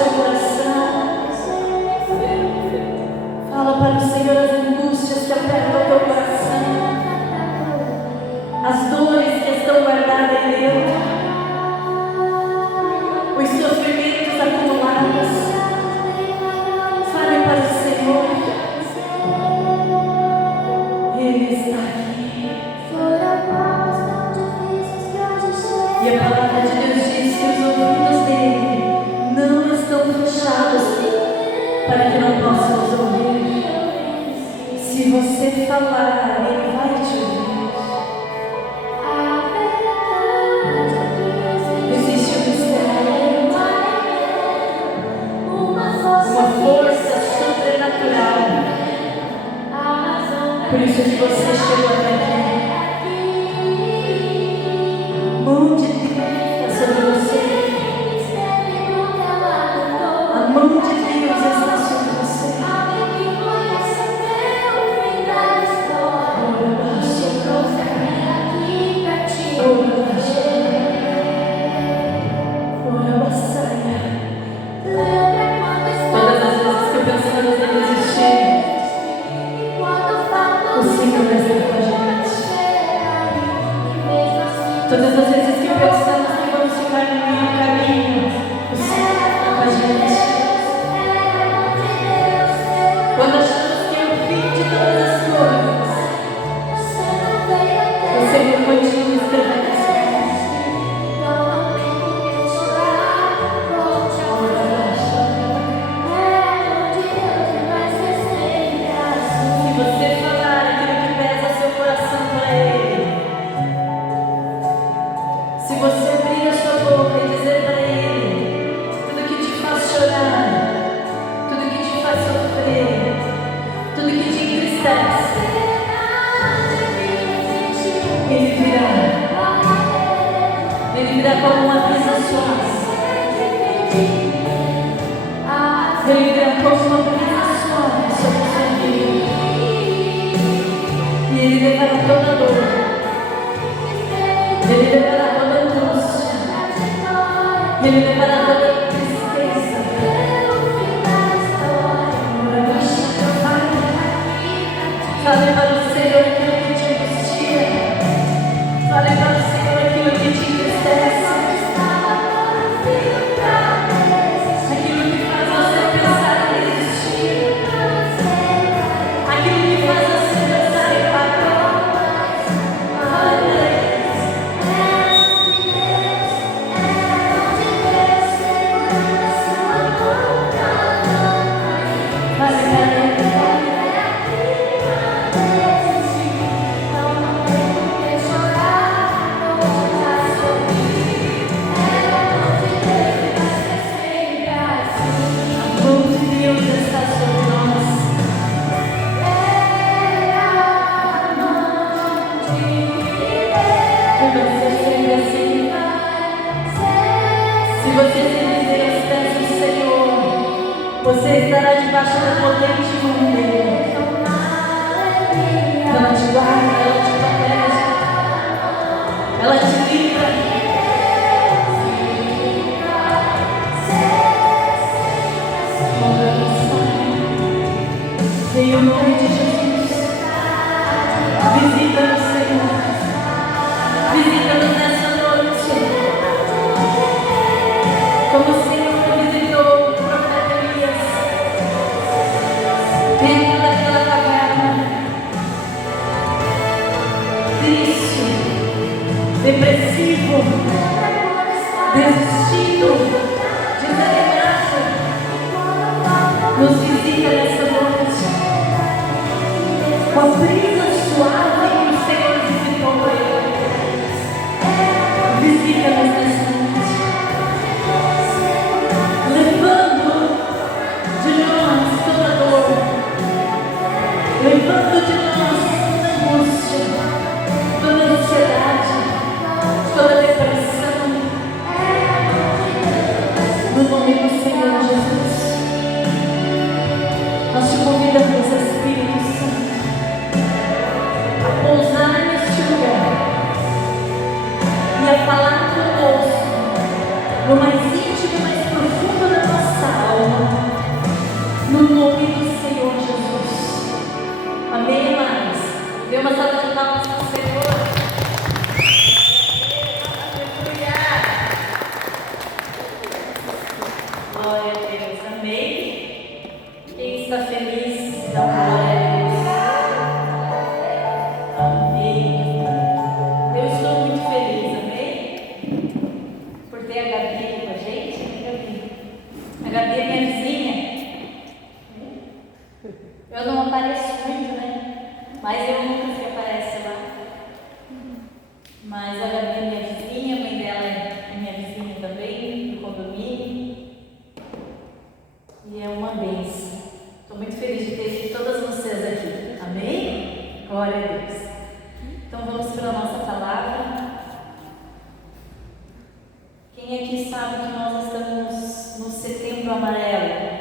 seu coração. Fala para o Senhor as angústias que apertam o teu coração, as dores que estão guardadas em Deus, os sofrimentos acumulados. Fale para o Senhor. Ele está aqui. E a palavra de Deus diz que os ouvidos dele não estão fechados para que não possam nos ouvir. Se você falar, ele vai te ouvir. Existe um mistério, uma força sobrenatural. Por isso que você chegou até aqui. Mão de Deus está sobre você. A mão de Deus está sobre você. Todas as vezes que pensamos em desistir, o Senhor vai estar com a gente. Todas as vezes que pensamos que vamos ficar no meio do caminho, o Senhor está com a gente. Quando achamos que é o fim de todas as coisas, o Senhor continua esperando. Se você falar aquilo que pesa seu coração para Ele, se você abrir a sua boca e dizer para Ele tudo que te faz chorar, tudo que te faz sofrer, tudo que te entristece, Ele virá. Ele virá como uma brisa suave. Ele virá como uma brisa suave sobre o seu vida. E Ele levará toda dor. Ele levará toda angústia. Ele levará toda tristeza. Fale para o Senhor aquilo que te angustia. Fale para o Senhor aquilo que te entristece. Aquilo que faz você pensar em desistir. Aquilo que faz você pensar em parar. Fale para Ele. Fale para Ele. A mão de Deus está sobre nós. E vai ser sempre assim. Se você se render aos pés do Senhor, você estará debaixo da potente mão dele. Ela te guarda, ela te protege, ela te livra. Em o nome de Jesus, visita-nos, Senhor. Visita-nos nessa noite. Como o Senhor visitou o profeta Elias dentro daquela caverna, triste, depressivo, desistido, desanimado. Nos visita nessa noite com a brisa suave que o Senhor visitou ele. Visita-nos nessa noite, levando de nós toda dor, levando de nós toda angústia, toda ansiedade, toda depressão. No nome do Senhor Jesus, nós te convidamos, Espírito Santo. Amém? Quem está feliz, dá uma glória a Deus. Amém. Eu estou muito feliz, amém? Por ter a Gabi aqui com a gente. A Gabi é minha vizinha. Eu não apareço muito, né? Mas eu nunca se aparece lá. Mas a Gabi é minha vizinha, a mãe dela é minha vizinha também, do condomínio. E é uma bênção. Estou muito feliz de ter todas vocês aqui. Amém? Glória a Deus. Então vamos para a nossa palavra. Quem aqui sabe que nós estamos no Setembro Amarelo?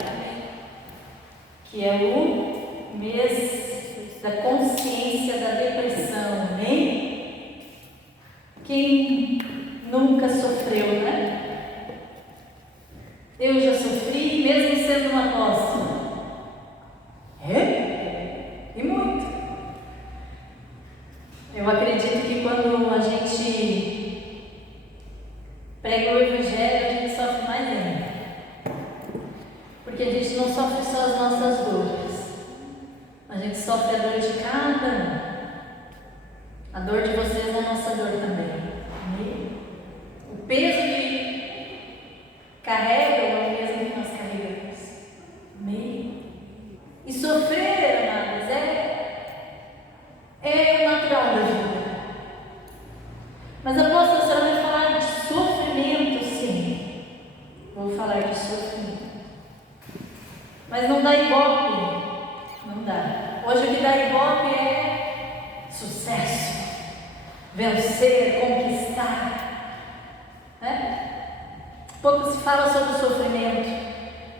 Que é o mês da consciência da depressão. Amém? Quem nunca sofreu, né? Eu já sofri, mesmo sendo uma apóstola. E muito. Eu acredito que quando a gente prega o Evangelho, a gente sofre mais ainda. Porque a gente não sofre só as nossas dores. A gente sofre a dor de cada um. A dor de vocês é a nossa dor também. O peso que carregam é o mesmo que nós carregamos. Amém? E sofrer, amadas, é o natural da vida. Mas a apóstola, a senhora vai falar de sofrimento, sim. Vou falar de sofrimento. Mas não dá ibope. Não dá. Hoje o que dá ibope é sucesso. Vencer, conquistar. Né? Pouco se fala sobre o sofrimento,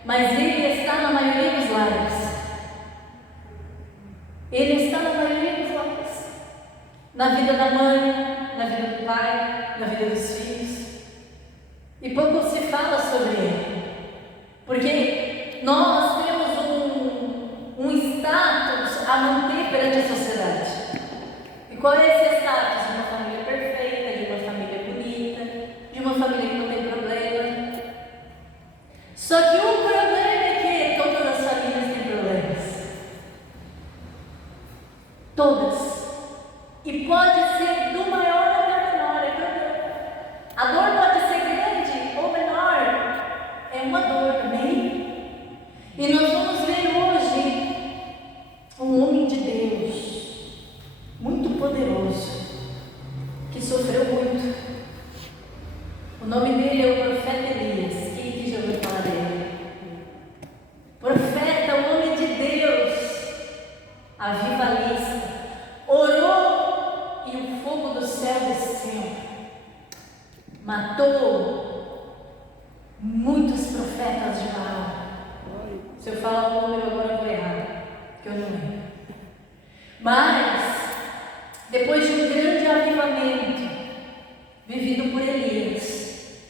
mas ele está na maioria dos lares. Ele está na maioria dos lares. Na vida da mãe, na vida do pai, na vida dos filhos. E pouco se fala sobre ele. Porque nós temos um status a manter perante a sociedade. E qual é esse status? De uma família perfeita, de uma família bonita, de uma família que não tem problema. Só que o problema é que todas as famílias têm problemas. Todas. E pode ser do maior até menor. A dor pode ser grande ou menor. É uma dor, amém? E nós vamos ver hoje um homem de Deus, muito poderoso, que sofreu muito. O nome dele é o profeta Elias. Quem aqui já ouviu falar dele? Profeta, homem de Deus, avivalista, orou e o fogo do céu desceu, matou muitos profetas de Baal. Se eu falar o número agora eu vou errar, porque eu não lembro. Mas, depois de um grande avivamento vivido por Elias,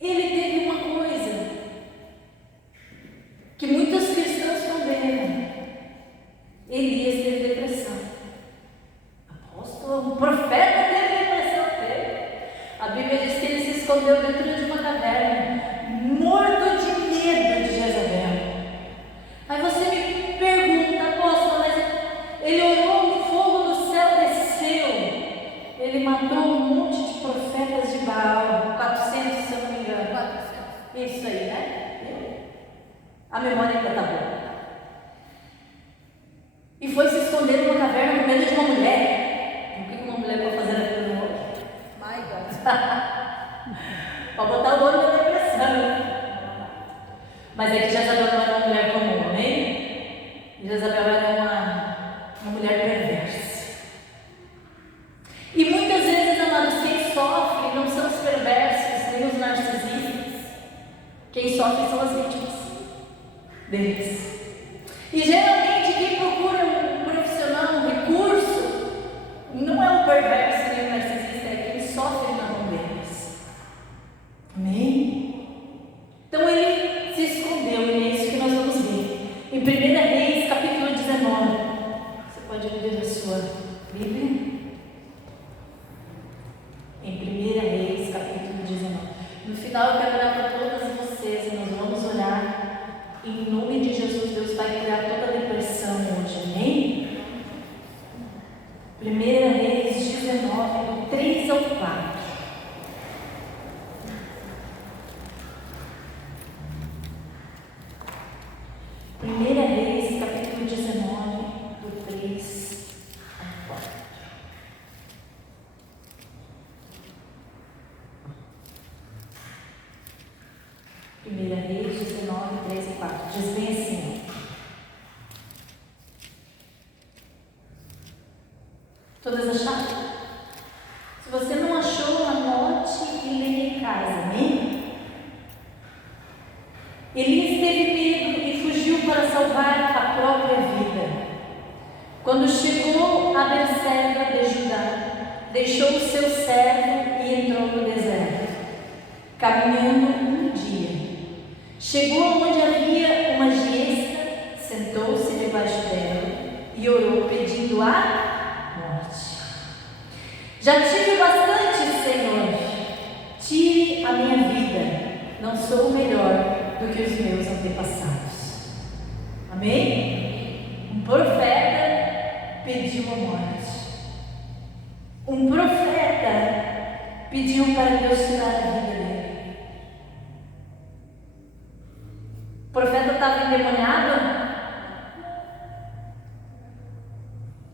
ele teve uma coisa que muitos cristãos condenam. Elias teve depressão. Apóstolo, um profeta teve depressão. A Bíblia diz que ele se escondeu dentro de uma caverna, morto de medo de Jezabel. Aí você me pergunta, apóstolo, mas ele orou, o fogo do céu desceu. Ele matou um monte de profetas de Baal, 400, se eu não me engano. Isso aí, né? A memória ainda está boa. E foi se esconder numa caverna com medo de uma mulher. O que uma mulher pode fazer na vida do outro? My God. Para botar o olho na depressão. Mas é que Jezabel não era uma mulher comum, amém? Jezabel era uma mulher perversa. E muitas vezes, amados, quem sofre não são os perversos, nem os narcisistas. Quem sofre são as vítimas deles. E geralmente quem procura um profissional, um recurso, não é o perverso nem o narcisista, é quem sofre na mão deles. Amém? Então ele se escondeu, e é isso que nós vamos ver. Em 1 Reis, capítulo 19. Você pode abrir a sua Bíblia? Em 1 Reis, capítulo 19. No final eu quero orar para todas vocês e nós vamos orar Primeira Reis, capítulo 19, do 3 ao 4. Primeira Reis 19, 3 e 4. Diz bem assim. Todas acharam? Se você não achou, anote e leia em casa, amém? Elias teve medo e fugiu para salvar a própria vida. Quando chegou a Berseba de Judá, deixou o seu servo e entrou no deserto, caminhando um dia. Chegou onde havia uma giesta, sentou-se debaixo dela e orou pedindo a morte. Já tive bastante, Senhor, tire a minha vida, não sou melhor do que os meus antepassados. Amém? Um profeta pediu a morte. Um profeta pediu para Deus tirar a vida dele. O profeta estava endemoniado.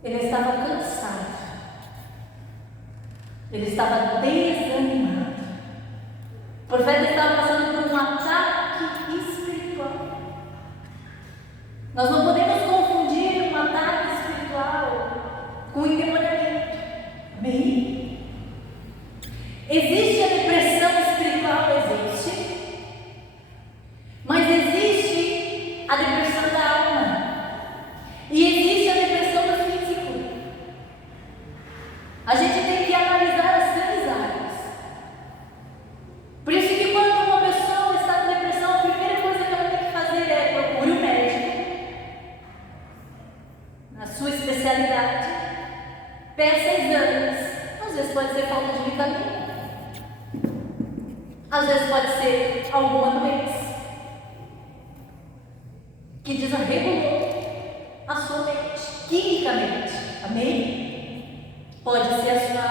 Ele estava cansado. Ele estava desanimado. O profeta estava passando por um ataque espiritual. Nós não podemos confundir um ataque espiritual com endemoniamento. Amém? Existe a depressão espiritual, existe. Mas existe a depressão da alma. E existe a depressão do físico. A gente tem que analisar as três áreas. Por isso que quando uma pessoa está com depressão, a primeira coisa que ela tem que fazer é procurar um médico, na sua especialidade, peça exames. Às vezes pode ser falta de vitamina, às vezes pode ser alguma doença que desregulou a sua mente, quimicamente. Amém? Pode ser a sua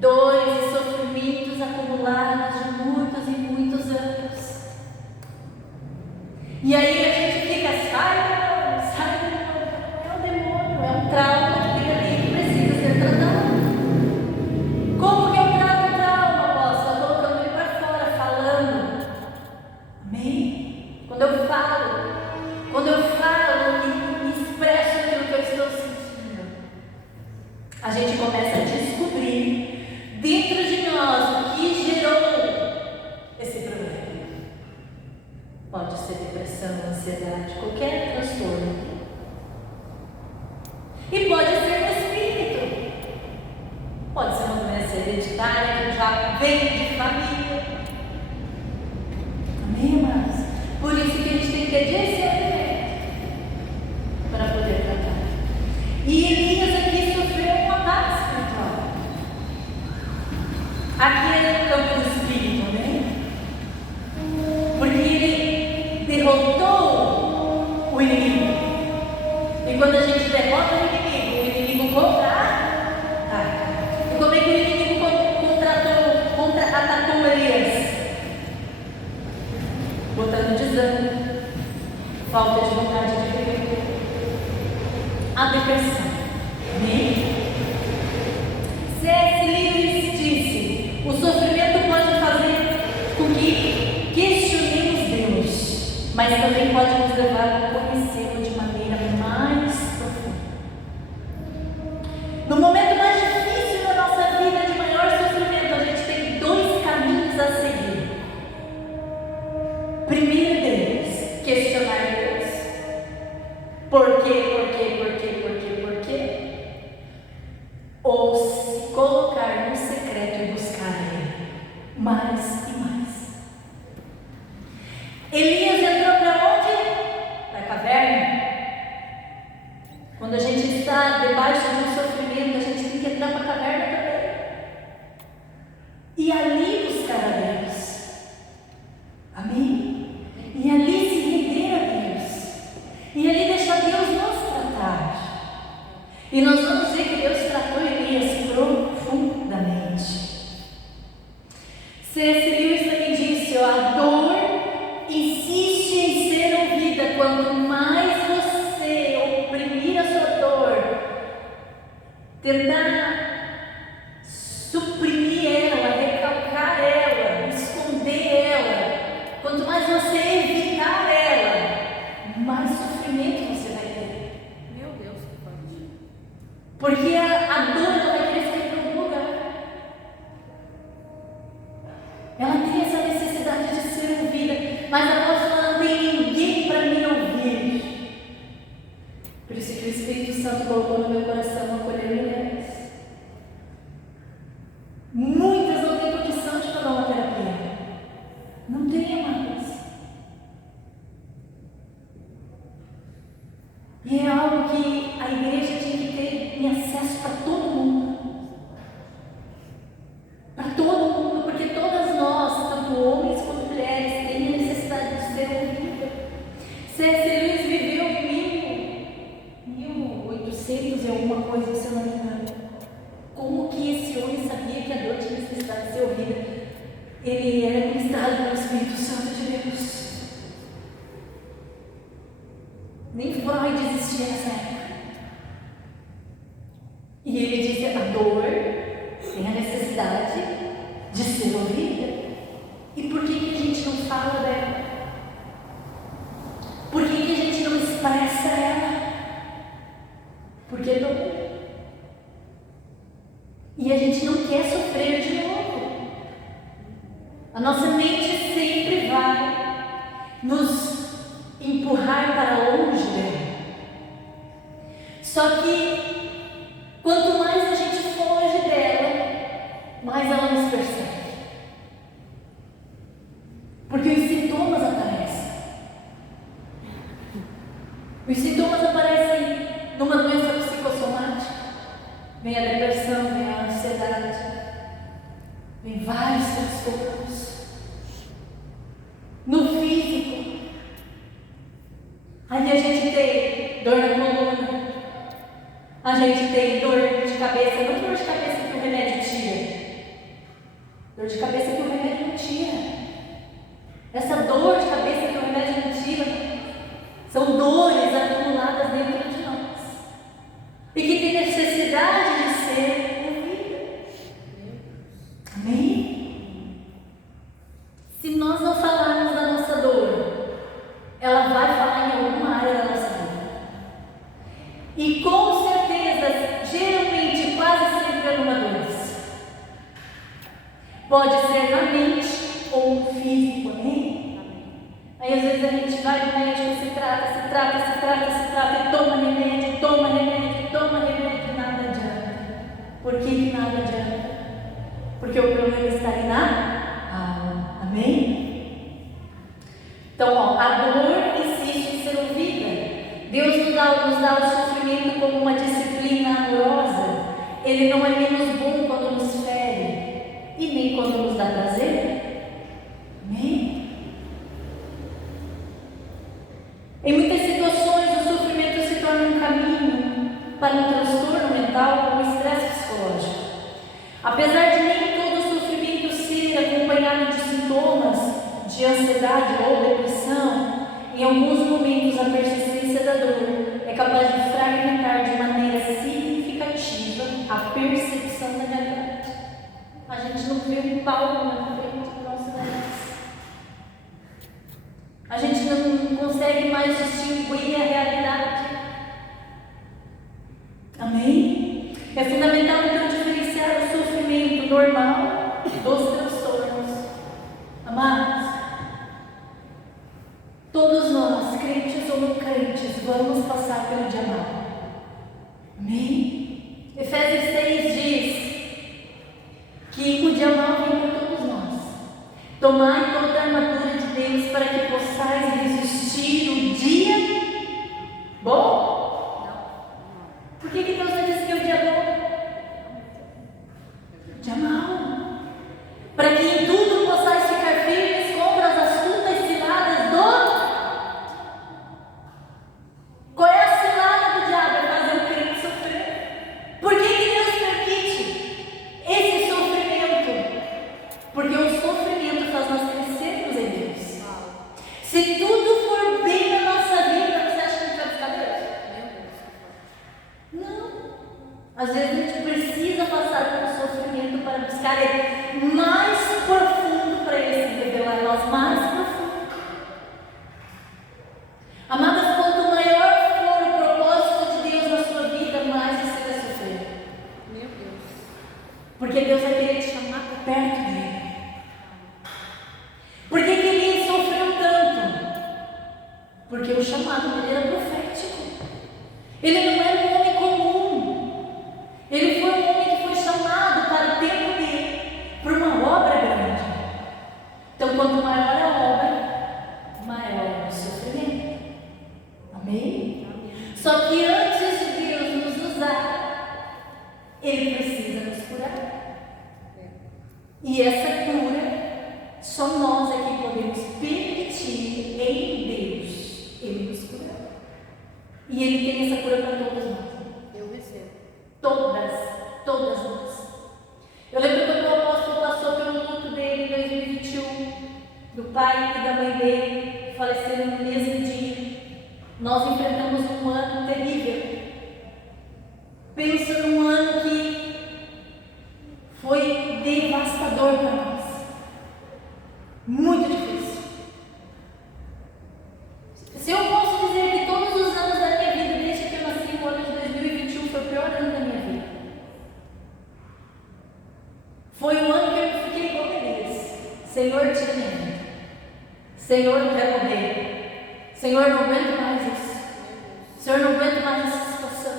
dores e sofrimentos acumulados de muitos e muitos anos. E aí a gente fica, sai demônio, é um demônio, é um trauma que tem ali que precisa ser tratado. Como que eu trato o trauma, apóstolo? Colocando ele para fora, falando. Amém? Quando eu falo e expresso aquilo que eu estou sentindo, a gente começa a descobrir dentro de nós o que gerou esse problema. Pode ser depressão, ansiedade, qualquer transtorno. E pode ser no espírito. Pode ser uma doença hereditária que já vem de família. Amém, amados? Por isso que a gente tem que ter discernimento para poder tratar. E Elias aqui sofreu um ataque espiritual. Aqui é o campo do espírito, né? Porque ele derrotou o inimigo. E quando a gente derrota o inimigo contra-ataca. E como é que o inimigo contra-atacou Elias? Botando desânimo, falta de vontade de viver, a depressão. Amém? C.S. Lewis disse: o sofrimento pode fazer com que questionemos Deus, mas também pode nos levar a conhecê-lo de maneira mais profunda. No momento mais difícil da nossa vida, de maior sofrimento, a gente tem dois caminhos a seguir. Primeiro deles, questionar Deus. Por quê? Ou se colocar no secreto e buscar Ele mais e mais. Elias entrou para onde? Para a caverna. Quando a gente está debaixo de um sofrimento, a gente tem que entrar para a caverna também. E ali buscar a Deus. Amém? E ali se render a Deus. E ali deixar Deus nos tratar. E nós vamos ver que Deus tratou Elias profundamente. C.S. Lewis também disse: a dor insiste em ser ouvida você evitar ela, mais sofrimento você vai ter. Meu Deus, que forte. Porque a dor ela vai querer sair para algum lugar. Ela tem essa necessidade de ser ouvida, mas a apóstola não tem ninguém para me ouvir. Por isso que o Espírito Santo colocou no meu coração acolher mulheres. Muitas não têm condição de pagar uma terapia. Não tem, amadas. E é algo que a igreja tinha que ter em acesso para todo mundo. Para todo mundo, porque todas nós, tanto homens quanto mulheres, têm a necessidade de ser ouvidas. C.S. Lewis viveu em 1800 e alguma coisa, se eu não me engano. Como que esse homem sabia que a dor tinha necessidade de ser ouvida? Ele era ministrado pelo Espírito Santo de Deus. Nem Freud existia nessa época. E ele dizia: a dor tem a necessidade de ser ouvida. E por que a gente não fala dela? Por que a gente não expressa ela? Porque dor. E a gente não quer sofrer de novo. A nossa mente sempre vai nos empurrar para longe dela. Só que quanto mais a gente foge dela, mais ela nos persegue. Porque os sintomas aparecem. Os sintomas aparecem numa doença psicossomática. Vem a depressão, vem a ansiedade, vem vários transtornos. No físico, aí a gente tem dor na coluna, a gente tem dor de cabeça, não dor de cabeça que o remédio tira, dor de cabeça que o remédio não tira. Essa dor de cabeça que o remédio não tira são dores acumuladas dentro de nós e que tem necessidade de ser ouvidas. Amém? Se nós não falarmos da nossa dor, ela vai falar em alguma área da nossa vida. E com certeza, geralmente, quase sempre é numa doença. Pode ser na mente ou no físico, amém? Aí às vezes a gente vai no médico, se trata, e toma remédio, e nada adianta. Por que nada adianta? Porque o problema está aí na alma, amém? Então, a dor insiste em ser ouvida. Deus nos dá o sofrimento como uma disciplina amorosa. Ele não é menos bom quando nos fere e nem quando nos dá prazer. Amém? Em muitas situações, o sofrimento se torna um caminho para um transtorno mental ou um estresse psicológico. Apesar de nem todo sofrimento ser acompanhado de sintomas de ansiedade ou depressão, em alguns momentos a persistência da dor é capaz de fragmentar de maneira significativa a percepção da realidade. A gente não vê um palmo na frente do nosso nariz. A gente não consegue mais distinguir a realidade. Amém? É fundamental então diferenciar o sofrimento normal dos transtornos. Amados, todos nós, crentes ou não crentes, vamos passar pelo dia mau. Amém? Efésios 6 diz que o dia mau vem para todos nós. Tomai toda a armadura de Deus para que possais resistir no dia bom? Por que Deus vai dizer que é o dia bom? Dia mau. Para que em tudo possais ficar firmes contra as astutas ciladas do... Qual é a cilada do diabo? É fazer o crente sofrer. Por que Deus permite esse sofrimento? Porque o sofrimento faz nós crescermos em Deus. Se tudo for bem na nossa vida, você acha que a gente vai buscar Deus? Não. Às vezes a gente precisa passar pelo sofrimento para buscar Ele mais profundo, para Ele se revelar a nós mais profundo. porque o chamado dele era profético. Ele não era um homem comum. Ele foi um homem que foi chamado para o tempo dele, para uma obra grande. Então, quanto maior a obra, maior é o sofrimento. Amém? Só que antes de Deus nos usar, Ele precisa nos curar. E essa cura, só nós aqui podemos permitir em Deus Ele nos curar. E Ele tem essa cura para todos nós. Eu recebo. Todas nós. Eu lembro quando o apóstolo passou pelo luto dele em 2021, do pai e da mãe dele, faleceram no mesmo dia. Nós enfrentamos um ano terrível. Pensa num ano que foi devastador para nós. Muito difícil. Se eu posso dizer que todos os anos da minha vida, desde que eu nasci, o ano de 2021 foi o pior ano da minha vida. Foi um ano que eu fiquei igual a Elias. Senhor, tira minha vida. Senhor, eu quero morrer. Senhor, não aguento mais isso. Senhor, não aguento mais essa situação.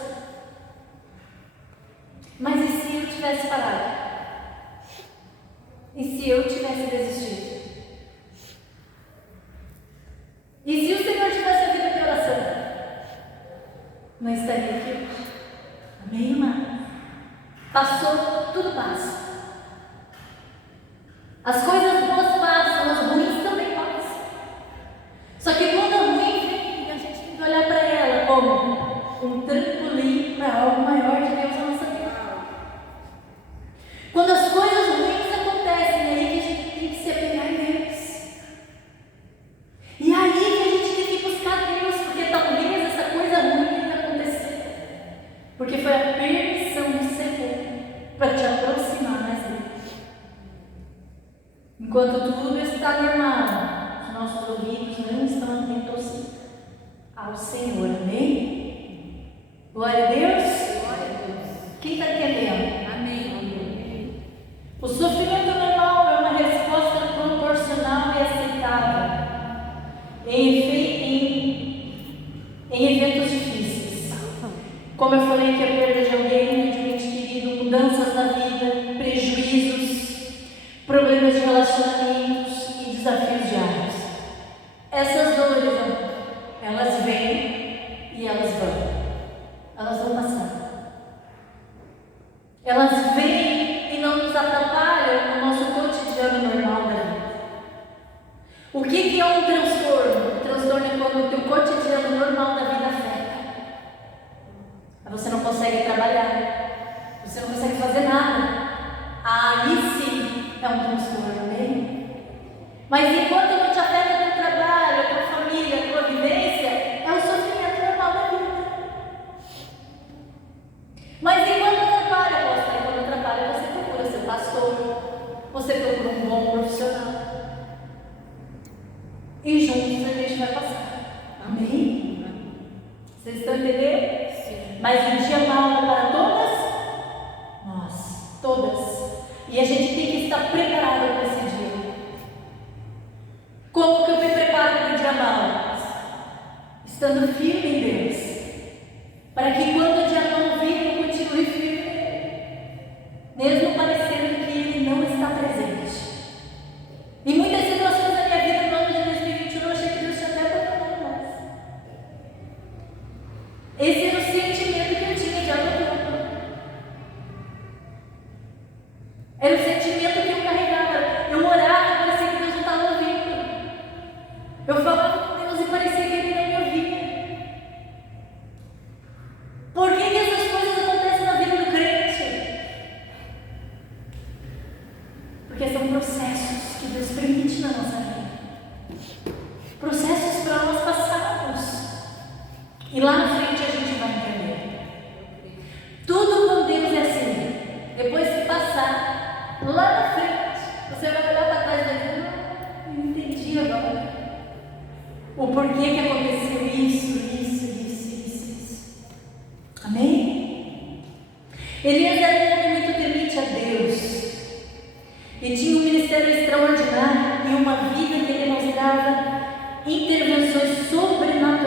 Mas e se eu tivesse parado? E se eu tivesse desistido? E se o Senhor tivesse ouvido minha oração? Não estaria aqui hoje. Amém, irmã? Passou, tudo passa. As coisas boas passam, as ruins também passam. Só que quando a ruim vem, a gente tem que olhar para ela como um trampolim para algo maior de Deus na nossa vida. Quando as coisas ruins acontecem, é aí que a gente tem que se apegar em Deus. E aí que a gente tem que buscar Deus, porque talvez essa coisa ruim tenha acontecido. Porque foi a permissão do Senhor para te aproximar mais dele. Enquanto tudo está normal, os nossos ouvidos não estão atentos ao Senhor. Amém? Glória a Deus. Glória a Deus. Quem está entendendo? Amém. O sofrimento normal é uma resposta proporcional e aceitável em eventos difíceis. Como eu falei que a perda de alguém, de um ente querido, mudanças na vida, prejuízos, problemas de relacionamentos e desafios diários. Essas dores, elas vêm e elas vão. Elas vão passar. Elas vêm e não nos atrapalham no nosso cotidiano normal da vida. O que é um transtorno? O transtorno é quando o teu cotidiano normal da vida afeta. Você não consegue trabalhar, você não consegue fazer nada. Aí sim é um transtorno, amém? Mas enquanto não te afeta o teu trabalho, a tua família, a tua vivência, é o sofrimento normal da vida. Mas enquanto atrapalha, quando atrapalha, você procura seu pastor, você procura um bom profissional. E juntos a gente vai passar. Amém? Vocês estão entendendo? Sim. Mas um dia mau para todas? Nós, todas. E a gente tem que estar preparado para esse dia. Como que eu me preparo para o dia mau? Estando firme em Deus. Para que quando o dia mau vir, eu continue firme. Mesmo parecendo que Ele não está presente. Em muitas situações da minha vida, no ano de 2021, eu achei que Deus tinha até abandonado mais. Esse era o sentimento que eu tinha de abandono. Era o sentimento que eu carregava. Eu orava e parecia que Deus não estava ouvindo. Eu falava com Deus e parecia que Ele não me ouvia. Por que essas coisas acontecem na vida do crente? Porque são processos que Deus permite na nossa vida. Processos para nós passarmos. E lá na frente a gente vai entender. Tudo com Deus é assim. Depois que passar, lá na frente, você vai olhar para trás e vai dizer: não entendi agora. O porquê que aconteceu isso. Amém? Elias era um homem muito temente a Deus. E tinha um ministério extraordinário e uma vida que demonstrava intervenções sobrenaturais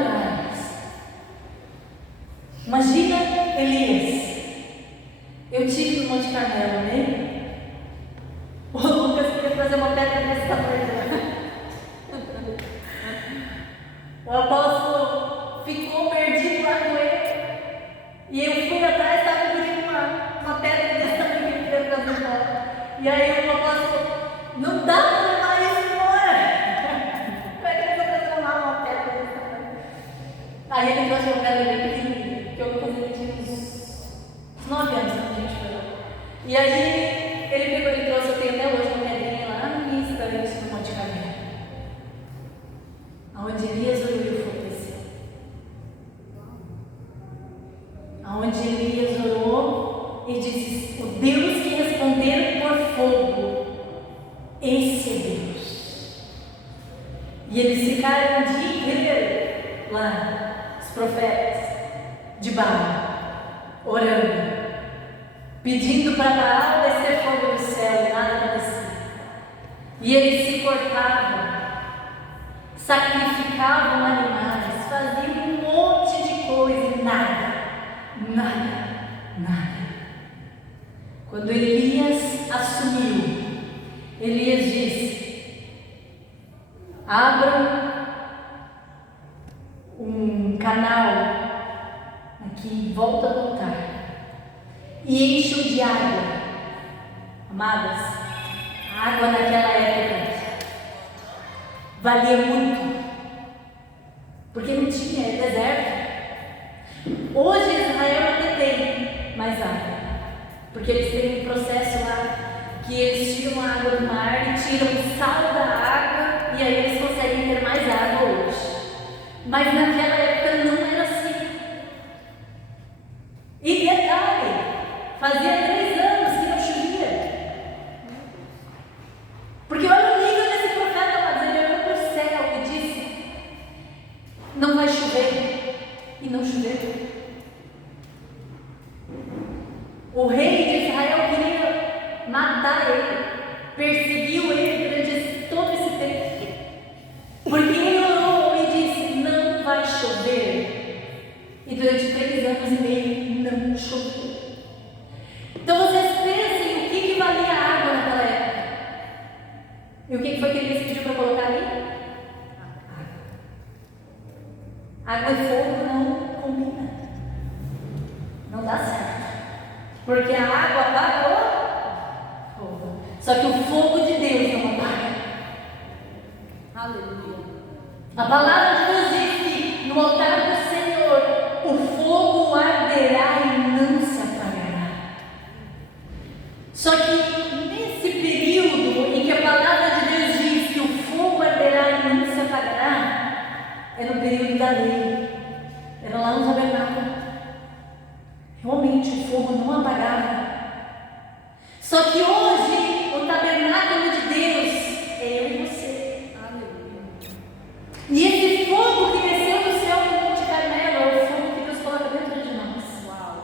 O apóstolo ficou perdido lá com ele. E eu fui atrás, estava com uma pedra desse tamanho que ele queria trazer embora. E aí o apóstolo, não dá para levar isso embora. Como é que ele vai transformar uma pedra desse tamanho? Aí ele trouxe uma pedra bem pequenininha, que eu inclusive tinha uns 9 anos quando a gente foi lá. E aí ele pegou e trouxe, eu tenho até hoje uma pedrinha lá na minha estante no Monte Carmelo, aonde Elias orou e o fogo desceu. Aonde Elias orou e disse: o Deus que responder por fogo, esse é Deus. E eles ficaram um dia inteiro lá, os profetas de Baal, orando, pedindo para Baal descer fogo do céu, e nada acontecia. E eles se cortavam, sacrificavam animais, faziam um monte de coisa e nada. Quando Elias assumiu, Elias disse: abram um canal aqui em volta do altar e encham de água. Amadas, a água naquela época valia muito, porque não tinha, é deserto. Hoje Israel até tem mais água, porque eles têm um processo lá que eles tiram a água do mar e tiram o sal da água, e aí eles conseguem ter mais água hoje. Mas naquela época não era assim. E detalhe, fazia 3 anos que não chovia. Porque olha o nível desse profeta, mas ele olhou para o céu e disse: não vai chover. E não choveu. O rei de Israel queria matar ele, perseguiu ele durante todo esse tempo, porque ele orou e disse: não vai chover. E durante 3 anos e meio não choveu. Então vocês pensem o que valia a água naquela época. E o que foi que ele pediu para colocar ali? Água e fogo não combinam. Não dá certo. Porque a água apaga o fogo. Só que o fogo de Deus não apaga. Aleluia. A palavra de Deus diz que no altar do Senhor o fogo arderá e não se apagará. Só que nesse período em que a palavra de Deus diz que o fogo arderá e não se apagará, é no período da lei. Era lá no tabernáculo. Realmente o fogo não apagava. Só que hoje o tabernáculo de Deus é eu e você. Aleluia. E esse fogo que desceu do céu no Monte Carmelo é o fogo que Deus coloca dentro de nós. Uau.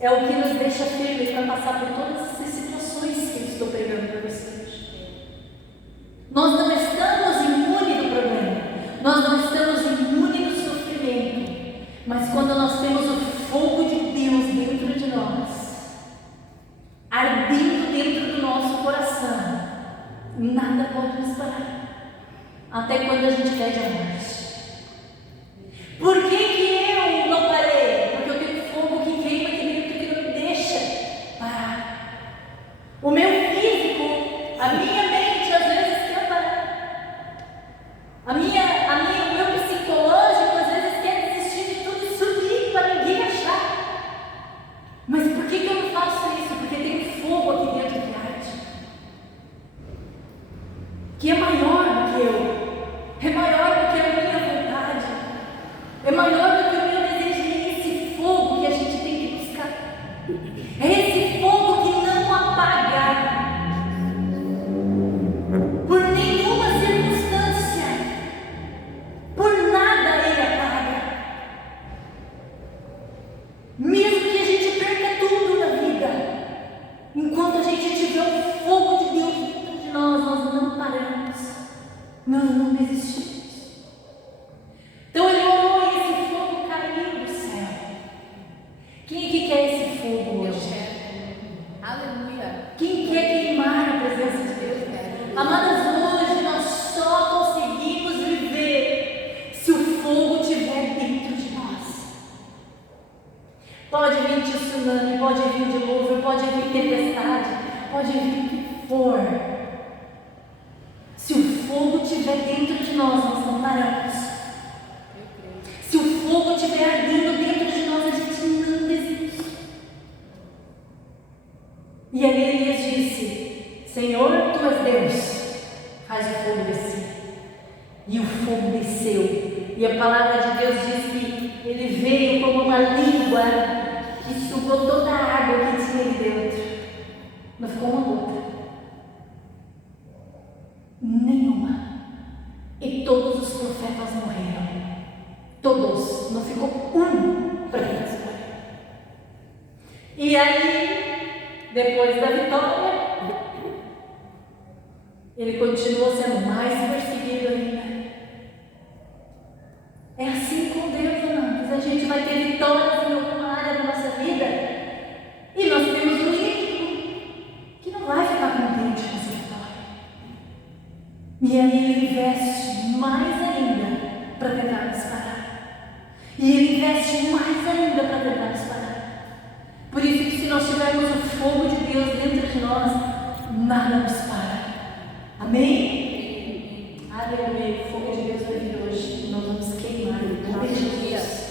É o que nos deixa firmes para passar por todas essas situações que eu estou pregando para vocês. Nós não estamos imunes do problema. Nós não estamos imunes do sofrimento. Mas quando nós temos o fogo de Deus dentro de nós, ardendo dentro do nosso coração, nada pode nos parar. Até quando a gente pede a morte. Por que eu não parei? Porque eu tenho fogo que queima aqui dentro que não me deixa parar. O meu físico, a minha mente às vezes quer parar. O meu pode vir o que for. Se o fogo estiver dentro de nós, nós não paramos. Se o fogo estiver ardendo dentro de nós, a gente não desiste. E aí Elias disse: Senhor, tu és Deus, faz o fogo descer. E o fogo desceu. E a palavra de Deus diz que ele veio como uma língua que sugou toda a água que tinha ali dentro. Não ficou uma gota. Nenhuma. E todos os profetas morreram. Todos. Não ficou um para contar a história. E aí, depois da vitória, ele continuou sendo mais perseguido ainda. É assim com Deus, amados. A gente vai ter vitórias em alguma área da nossa vida e nós temos um inimigo que não vai ficar contente com essa vitória. E aí ele investe mais ainda para tentar nos parar. E ele investe mais ainda para tentar nos parar. Por isso que se nós tivermos o fogo de Deus dentro de nós, nada nos para. Amém? Aleluia. O fogo de Deus vai vir hoje. Nós vamos queimar em nome de Jesus.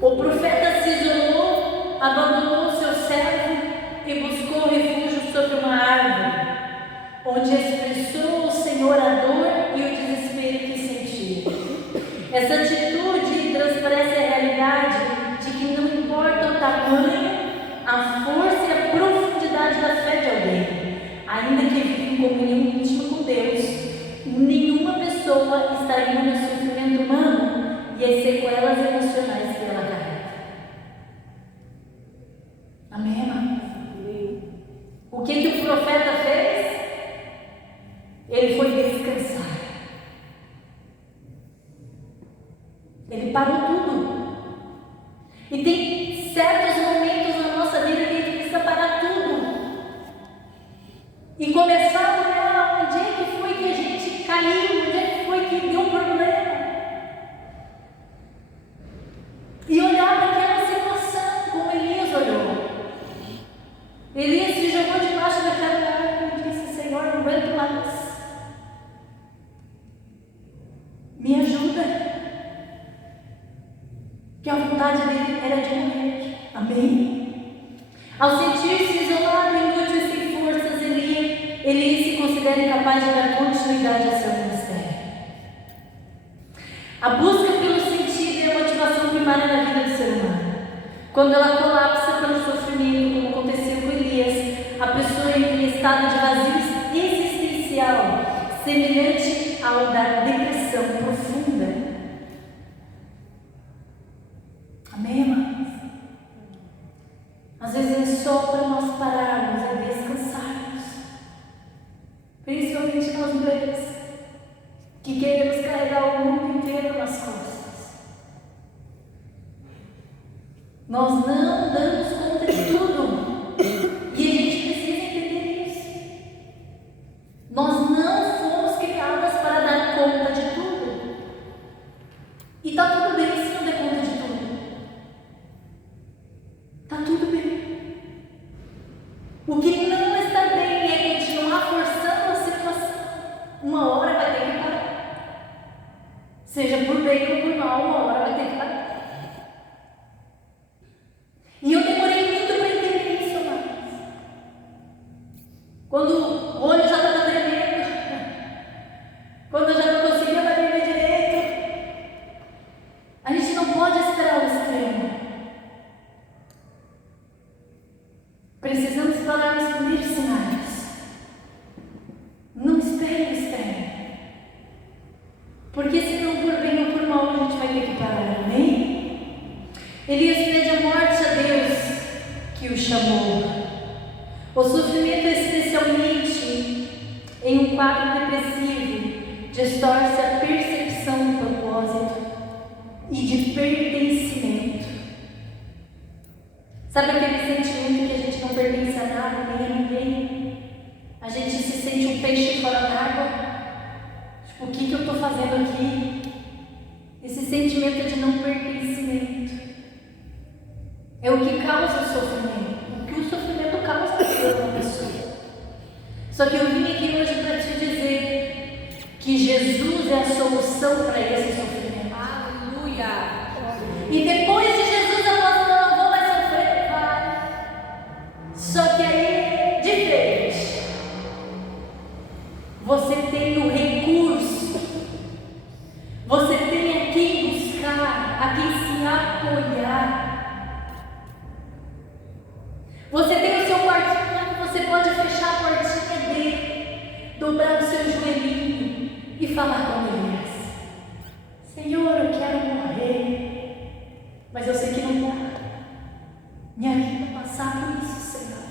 O profeta se isolou, abandonou seu servo e buscou refúgio sobre uma árvore, onde expressou ao Senhor a dor e o desespero que sentia. Essa atitude transparece a realidade de que não importa o tamanho, a força e a profundidade da fé de alguém, ainda que vive em comunhão íntima com Deus, nenhuma pessoa está imune ao sofrimento humano e às sequelas emocionais que ela carrega. Amém, amados? O que o profeta fez? Ele foi descansar. Ele parou tudo. E tem certos momentos na nossa vida que a gente precisa parar tudo e começar a olhar onde é que foi que a gente caiu, onde é que foi que deu problema, e olhar para aquela situação como Elias olhou. Elias se jogou debaixo daquela árvore e disse: Senhor, não aguento mais, me ajuda. Que a vontade dele era de morrer. Amém? Ao sentir-se isolado, inútil e sem forças, Elias se considera incapaz de dar continuidade a seu ministério. A busca pelo sentido é a motivação primária na vida do ser humano. Quando ela colapsa pelo sofrimento, como aconteceu com Elias, a pessoa entra em estado de vazio existencial, semelhante ao da depressão profunda. Amém, amados? Às vezes é só para nós pararmos e descansarmos. Principalmente nós mulheres, que queremos carregar o mundo inteiro nas costas. Nós não damos conta de tudo. E a gente precisa entender isso. Nós não fomos criadas para dar conta de tudo. E está tudo bem se não der conta de tudo. Está tudo bem. O que não está bem é continuar forçando a situação. Uma hora vai ter que parar. Seja por bem ou por mal, uma hora vai ter que parar. E eu demorei muito para entender isso, amados. Quando o olho já estava tremendo, quando eu já não conseguia mais ver direito, a gente não pode esperar o extremo. Precisamos parar nos primeiros sinais. Não espere o extremo. Porque se não por bem ou por mal, a gente vai ter que parar. Amém? Elias pede a morte a Deus que o chamou. O sofrimento, especialmente em um quadro depressivo, distorce a percepção do propósito e de pertencimento. Sabe aquele sentimento que a gente não pertence a nada, nem a ninguém? A gente se sente um peixe fora d'água. Tipo, o que eu estou fazendo aqui? Esse sentimento de não pertencimento é o que causa o sofrimento. O que o sofrimento causa é Jesus é a solução para esse sofrimento. Aleluia. E depois de Jesus, eu posso não vou mais sofrer, vai. Só que aí, diferente. Você tem o recurso. Você tem a quem buscar, a quem se apoiar. Você tem o seu quartinho, você pode fechar a portinha dele, dobrar o seu joelhinho e falar com ele: Senhor, eu quero morrer, mas eu sei que não dá. Me ajuda a passar por isso, Senhor.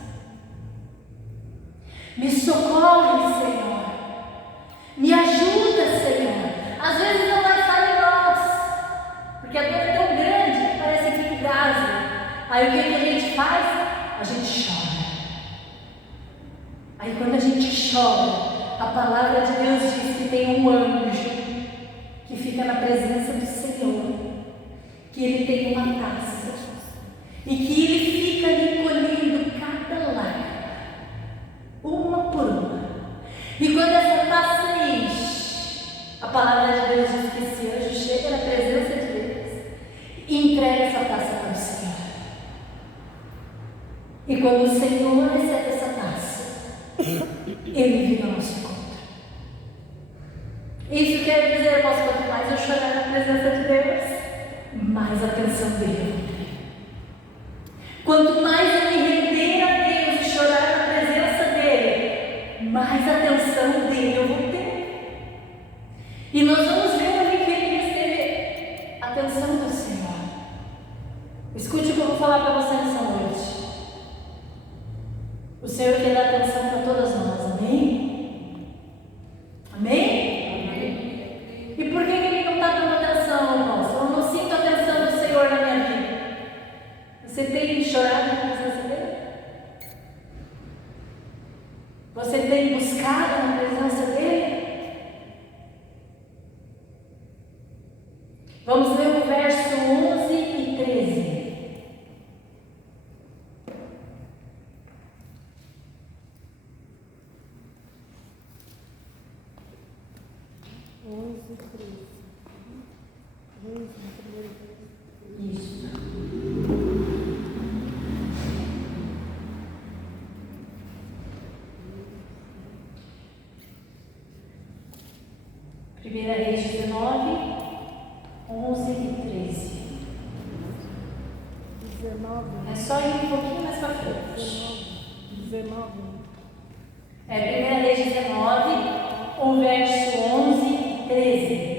Me socorre, Senhor. Me ajuda, Senhor. Às vezes não vai estar em nós, porque a dor é tão grande que parece que engasga. Aí o que a gente faz? A gente chora. Aí quando a gente chora, a palavra de Deus diz que tem um anjo que fica na presença do Senhor, que ele tem uma taça e que ele fica ali colhendo cada lágrima, uma por uma. E quando essa taça enche, a palavra de Deus diz que esse anjo chega na presença de Deus e entrega essa taça para o Senhor. E quando o Senhor recebe essa taça, ele vem ao nosso encontro. Isso quer dizer, irmãos, quanto mais eu chorar na presença de Deus, mais atenção dele eu vou ter. Quanto mais eu me render a Deus e chorar na presença dele, mais atenção dele eu vou ter. E nós vamos ver ali que ele teve atenção do Senhor. Escute o que eu vou falar para você nessa noite. O Senhor quer dar atenção para todas nós, amém? Amém? E por que ele não está dando atenção, irmãos? Eu não sinto a atenção do Senhor na minha vida. Você tem chorado na presença dele? Você tem buscado na presença dele? Vamos ler o verso 11 e 13. Isso. Primeira Reis 19, 11 e 13. 19. É só ir um pouquinho mais para frente. 19. Primeira Reis 19, o verso 11 e 13.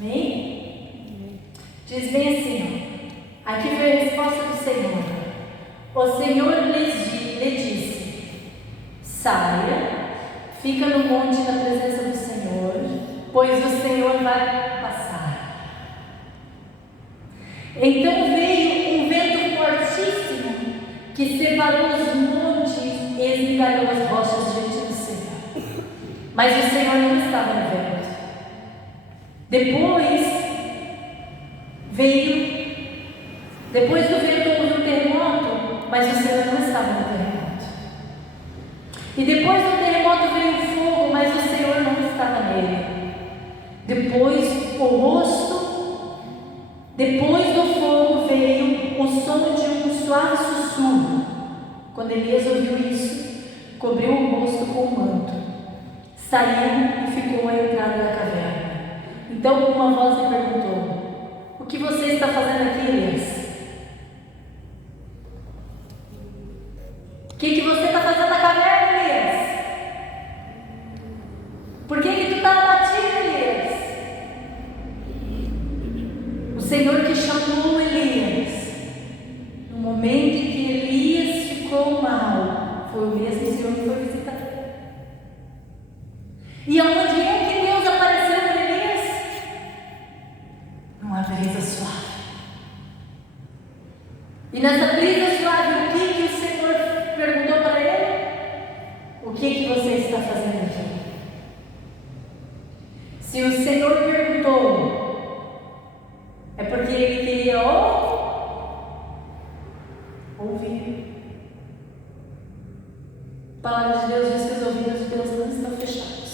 Amém? Diz bem assim, ó. Aqui foi a resposta do Senhor. O Senhor lhe disse: saia, fica no monte da presença do Senhor, pois o Senhor vai passar. Então veio um vento fortíssimo que separou os montes e esmigalhou as rochas diante do Senhor. Mas o Senhor não estava no vento. Depois do vento houve um terremoto, mas o Senhor não estava no terremoto. E depois do terremoto veio o fogo, mas o Senhor não estava nele. Depois do fogo veio o som de um suave sussurro. Quando Elias ouviu isso, cobriu o rosto com o manto, saiu e ficou à entrada da caverna. Então uma voz lhe perguntou: o que você está fazendo aqui, Elias? O que você está fazendo na caverna, Elias? Por que tu está abatido, Elias? O Senhor que chamou Elias, no momento em que Elias ficou mal, foi o mesmo Senhor que foi visitar ele. E aonde é que Deus apareceu para Elias? Numa brisa suave. E nessa brisa suave, o que o Senhor perguntou para ele? O que você está fazendo aqui? Se o Senhor perguntou, é porque ele queria ouvir. A palavra de Deus diz que os ouvidos de Deus não estão fechados,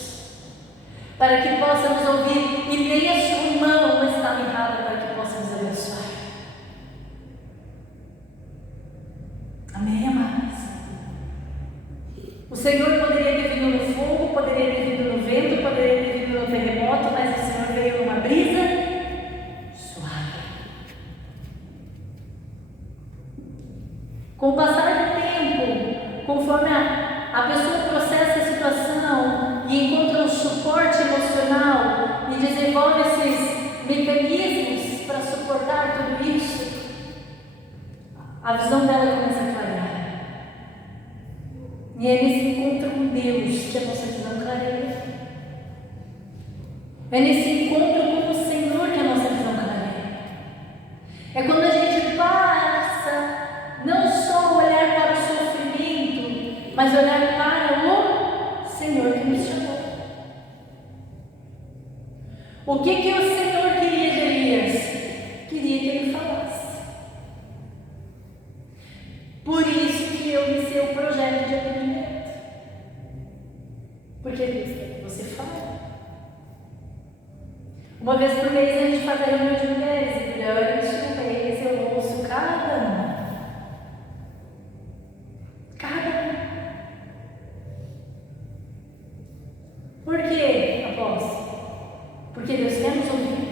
para para que possamos ouvir, e nem a sua mão está mirrada para que possamos abençoar. Amém, amados? O Senhor poderia ter vindo no fogo, poderia ter vindo no vento, poderia ter vindo no terremoto, mas o Senhor veio numa brisa suave. Com o passar do tempo, conforme a pessoa processa a situação e encontra um suporte emocional e desenvolve esses mecanismos para suportar tudo isso, a visão dela começa a clarear. E é nesse encontro com Deus que a nossa visão clareia. É nesse encontro com o Senhor que a nossa visão clareia. É quando a gente passa não só olhar para o sofrimento, mas olhar para o Senhor que nos chamou. O que o Senhor queria de Elias? Queria que ele falasse. Por isso que eu iniciei o projeto de atendimento. Porque Deus quer que você fale. Uma vez por mês a gente faz a reunião de mulheres, e durante o mês eu ouço cada uma. Por quê, apóstolo? Porque Deus quer nos ouvir.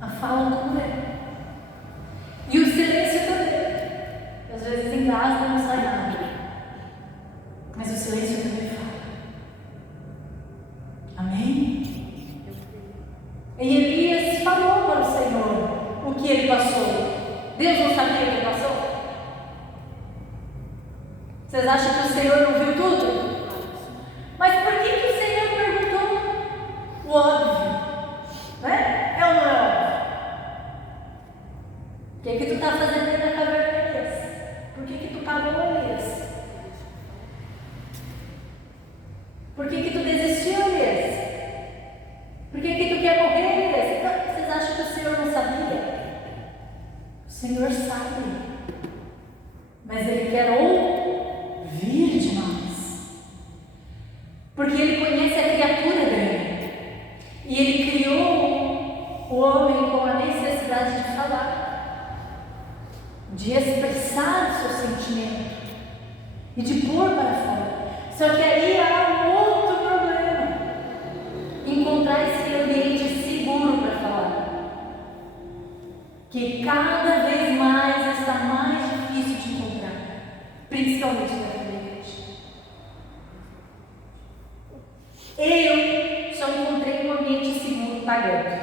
A fala como é. E o silêncio também. Às vezes engasga e não sai nada. Mas o silêncio também fala. Amém? E Elias falou para o Senhor o que ele passou. Deus não sabia o que ele passou? Vocês acham que o Senhor não viu tudo? Mas por que o Senhor perguntou o óbvio? Né? É ou não é óbvio? O que tu está fazendo dentro da caverna, Elias? Por que tu pagou, Elias? Por que tu desistiu, Elias? Por que tu quer morrer, Elias? Então, vocês acham que o Senhor não sabia? O Senhor sabe. Mas Ele quer ouvir de nós. Porque Ele conhece a criatura dele. E Ele criou o homem com a necessidade de falar, de expressar o seu sentimento e de pôr para fora. Só que aí há um outro problema: encontrar esse ambiente seguro para falar, que cada vez mais está mais difícil de encontrar, principalmente na igreja. Eu só encontrei um ambiente seguro pagando.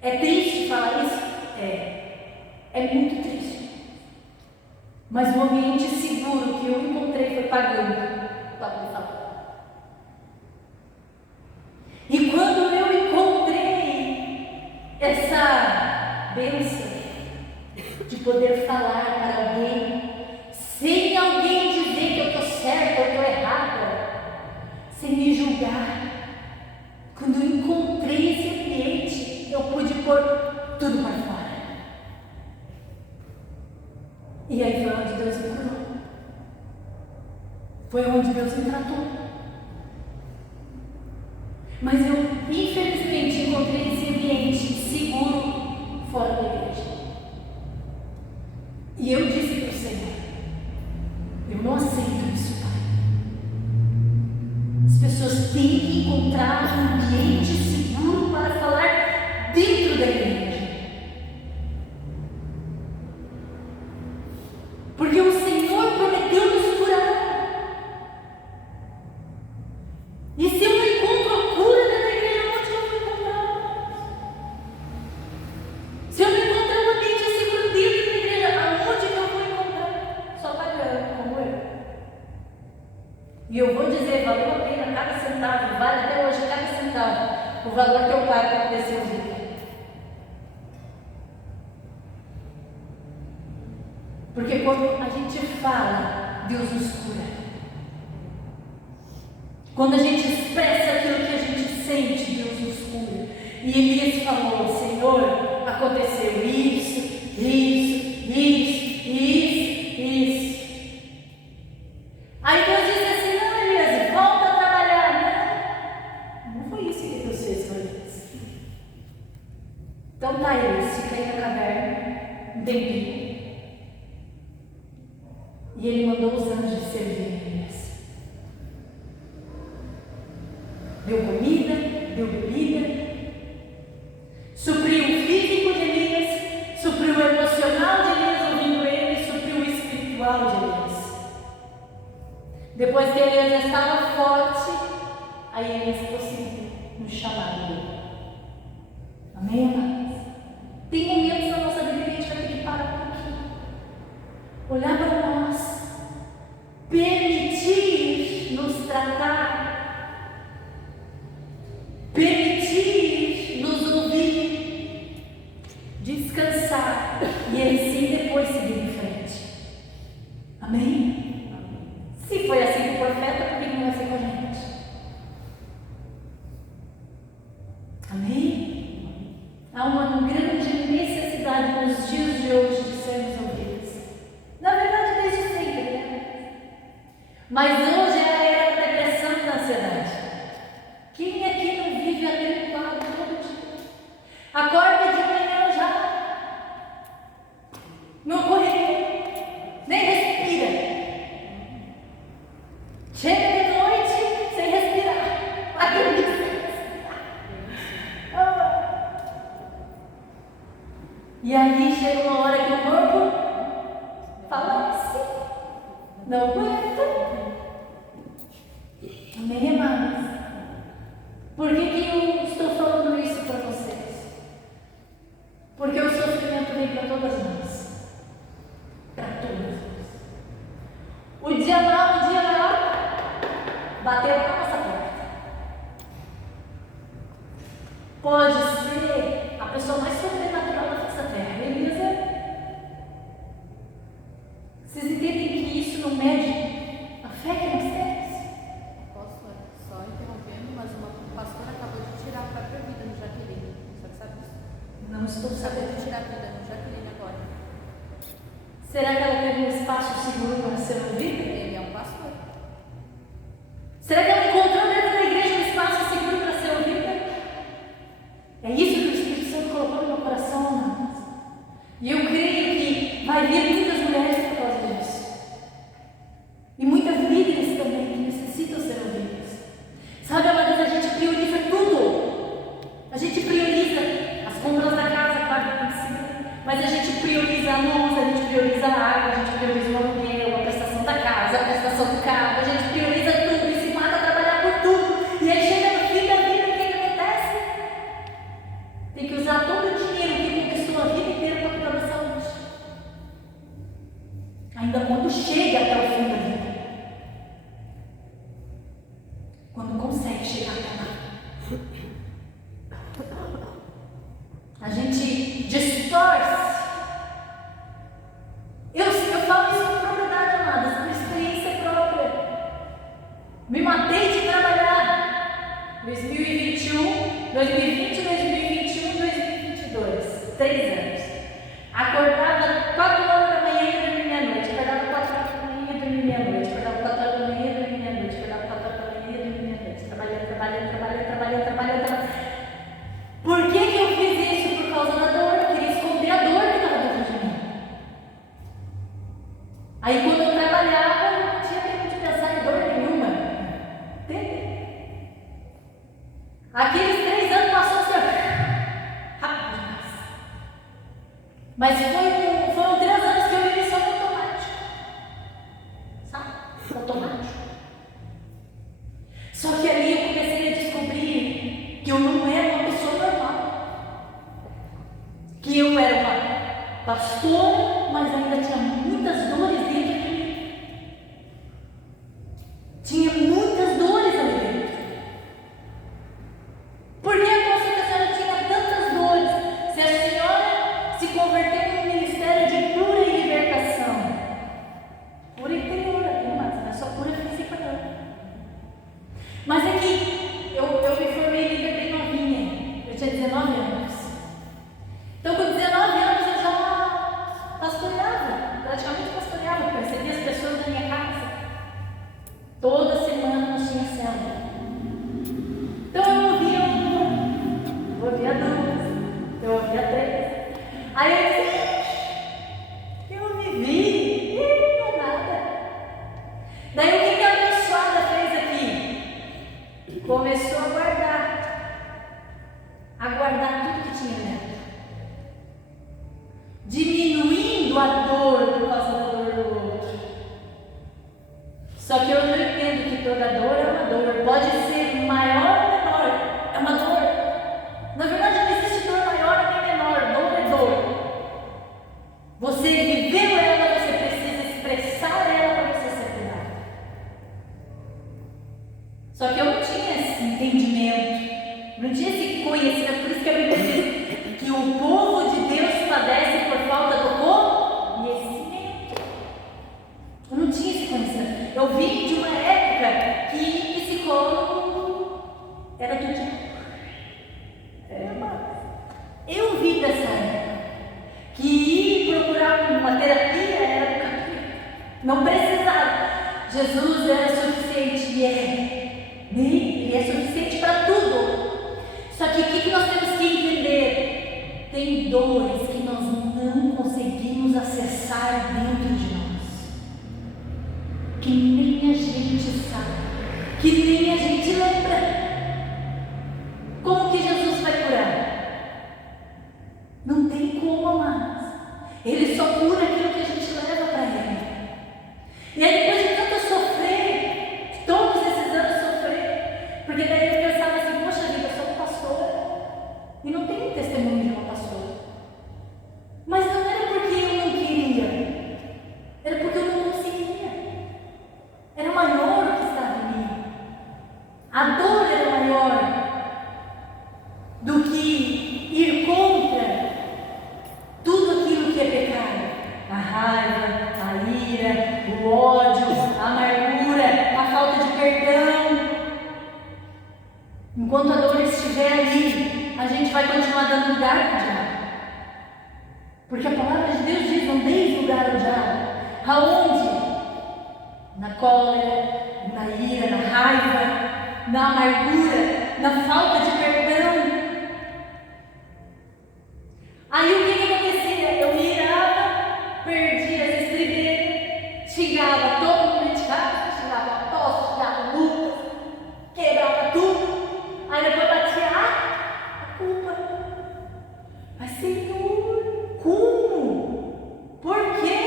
É triste falar isso? É muito triste. Mas o ambiente seguro que eu encontrei foi pagando para poder falar. E quando eu encontrei essa bênção de poder falar para alguém, sem alguém dizer que eu estou certa ou estou errada, sem me julgar, quando eu encontrei esse ambiente, eu pude pôr tudo para fora. E aí foi onde Deus me curou. Foi onde Deus me tratou. Mas eu, infelizmente, encontrei esse ambiente seguro fora da igreja. E eu disse para o Senhor: eu não aceito isso, Pai. As pessoas têm que encontrar um ambiente seguro para falar dentro da igreja. Porque o Senhor prometeu nos curar. E se eu não encontro a cura dentro da igreja, onde eu vou encontrar? Se eu não encontrar um ambiente seguro dentro da igreja, aonde que eu vou encontrar? Só pagando, como eu. E eu vou dizer, valeu a pena cada centavo, vale até hoje cada centavo, o valor que eu pago para poder ser ouvido. Porque quando a gente fala, Deus nos cura. Quando a gente expressa aquilo que a gente sente, Deus nos cura. E Elias falou: Senhor, aconteceu isso, isso, isso, isso, isso. Aí Deus disse assim: não, Elias, volta Deu comida, deu bebida, supriu o físico de Elias, supriu o emocional de Elias ouvindo ele, supriu o espiritual de Elias. Depois que Elias já estava forte, aí Elias prosseguiu no chamado dele. Amém, amados? Tem momentos na nossa vida que a gente vai ter que parar um pouquinho, olhar para nós, permitir nos tratar, permitir nos ouvir, descansar e ele sim depois seguir em frente. Amém? Se foi assim com o profeta, por que não vai ser com a gente? Amém? Há uma grande necessidade nos dias de hoje de sermos ouvidos. Na verdade, desde sempre, né? Mas hoje é a era da depressão e da ansiedade. Quem aqui não vive atribulado todo dia? Acorda de manhã já, não correria, nem respira. Chega de noite sem respirar, vai dormir sem respirar. E aí chega uma hora que o corpo fala assim, não aguenta. Amém, amados? Por que eu estou falando isso para vocês? Porque o sofrimento vem para todas nós. Para todas nós. O dia lá, bateu na nossa porta. Pode ser a pessoa mais sobrenatural da face da terra. Beleza? Vocês entendem que isso não mede a fé que nós temos? Posso só interrompendo, mas uma pastora acabou de tirar a própria vida no Jaqueline. Você sabe disso? Não estou Acabou sabendo. de tirar a vida no Jaqueline agora. Será que ela teve um espaço seguro para ser ouvida? Ele é um pastor. Será que ela encontrou dentro da igreja um espaço seguro para ser ouvida? É isso que o Espírito Santo colocou no meu coração, amados. E eu creio que vai vir muitas mulheres por causa disso. E muitas líderes também que necessitam ser ouvidas. Sabe, amadas, a gente prioriza tudo. A gente prioriza as compras da casa, claro que tem que ser. Mas a gente prioriza a luz, a gente prioriza a água, a gente prioriza o aluguel, a prestação da casa, a prestação do carro. A gente prioriza tudo e se mata a trabalhar por tudo. E aí chega no fim da vida, o que acontece? Tem que usar todo o dinheiro que conquistou a vida inteira para cuidar da saúde. Ainda quando chega até o fim da vida. Quando consegue chegar até lá. A gente distorce. Eu falo isso com propriedade, amadas, por experiência própria. Me matei de trabalhar. 2021, 2020, 2021, 2022. 3 anos. Acordava 4 horas da manhã e dormia meia-noite. Acordava 4 horas da manhã e dormia meia-noite. Acordava 4 horas da manhã e dormia meia-noite. Acordava 4 horas da manhã e dormia meia-noite. Trabalhando. Por que eu fiz isso? Por causa da dor. Eu queria esconder a dor que estava dentro de mim. Aí quando eu trabalhava, eu não tinha tempo de pensar em dor nenhuma. Entende? Aqueles 3 anos passou assim, rápido demais. Mas foram 3 anos que eu vivi só no automático. Sabe? Automático. Só que ali eu comecei a descobrir que eu não era uma pessoa normal. Que eu era uma pastora, mas ainda tinha muitas dores dentro de mim. Tinha muitas dores ali dentro. Por que a senhora tinha tantas dores? Se a senhora se converteu no ministério começou a guardar tudo que tinha dentro, diminuindo a dor por causa da dor do outro. Só que eu não entendo que toda dor é uma dor, pode ser maior ou menor, é uma dor. Na verdade não existe dor maior nem menor, dor é dor. Você viveu ela, você precisa expressar ela para você ser curado. Só que eu não tinha esse entendimento, não tinha esse conhecimento, por isso que a Bíblia diz que o povo de Deus padece por falta do conhecimento. Eu não tinha esse conhecimento. Eu vim de uma época que psicólogo era tudo de... Eu vim dessa época que ir procurar uma terapia era um caminho. Não precisava. Jesus era suficiente e é. Ele é suficiente para tudo. Só que o que nós temos que entender? Tem dores que nós não conseguimos acessar dentro de nós, que nem a gente sabe, que nem a gente lembra. Como que Jesus vai curar? Não tem como, amados. Ele só cura aquilo que a gente leva para Ele. E aí depois de tanto sofrer, de todos esses anos sofrer, porque daí eu pensava assim, poxa vida, eu sou pastora e não tenho testemunho de uma pastora. Mas não era porque eu não queria, era porque eu não conseguia. Era maior o que estava em mim. A dor era maior do que ir contra tudo aquilo que é pecado. A raiva, a ira, o ódio, a amargura, a falta de perdão. Enquanto a dor estiver ali, a gente vai continuar dando lugar para o diabo. Porque a palavra de Deus diz, não deis lugar ao diabo. Aonde? Na cólera, na ira, na raiva, na amargura, na falta de perdão. Aí o que acontecia? Eu me irava, perdia as estribeiras, xingava todo mundo de casa, xingava a tosse, xingava o Lucas, quebrava tudo. Aí depois batia a culpa. Mas Senhor, como? Por quê?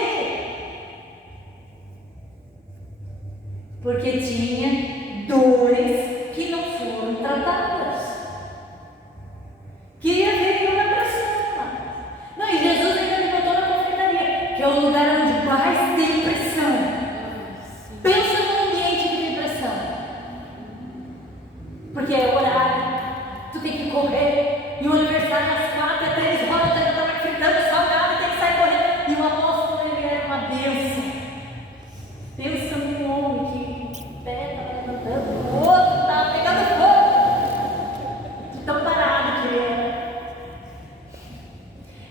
Porque tinha dores que não foram tratadas. Queria ver uma pressão. Não, e Jesus ainda me botou na confeitaria, que é o lugar onde mais tem pressão. Pensa num ambiente que tem pressão. Porque é horário, tu tem que correr, e o aniversário às 4, às 3 horas, tu estava fritando salgado, tem que sair correndo. E o apóstolo, ele era uma bênção. Pensa num homem que o pé estava levantando, o outro estava pegando fogo. De tão parado que ele era.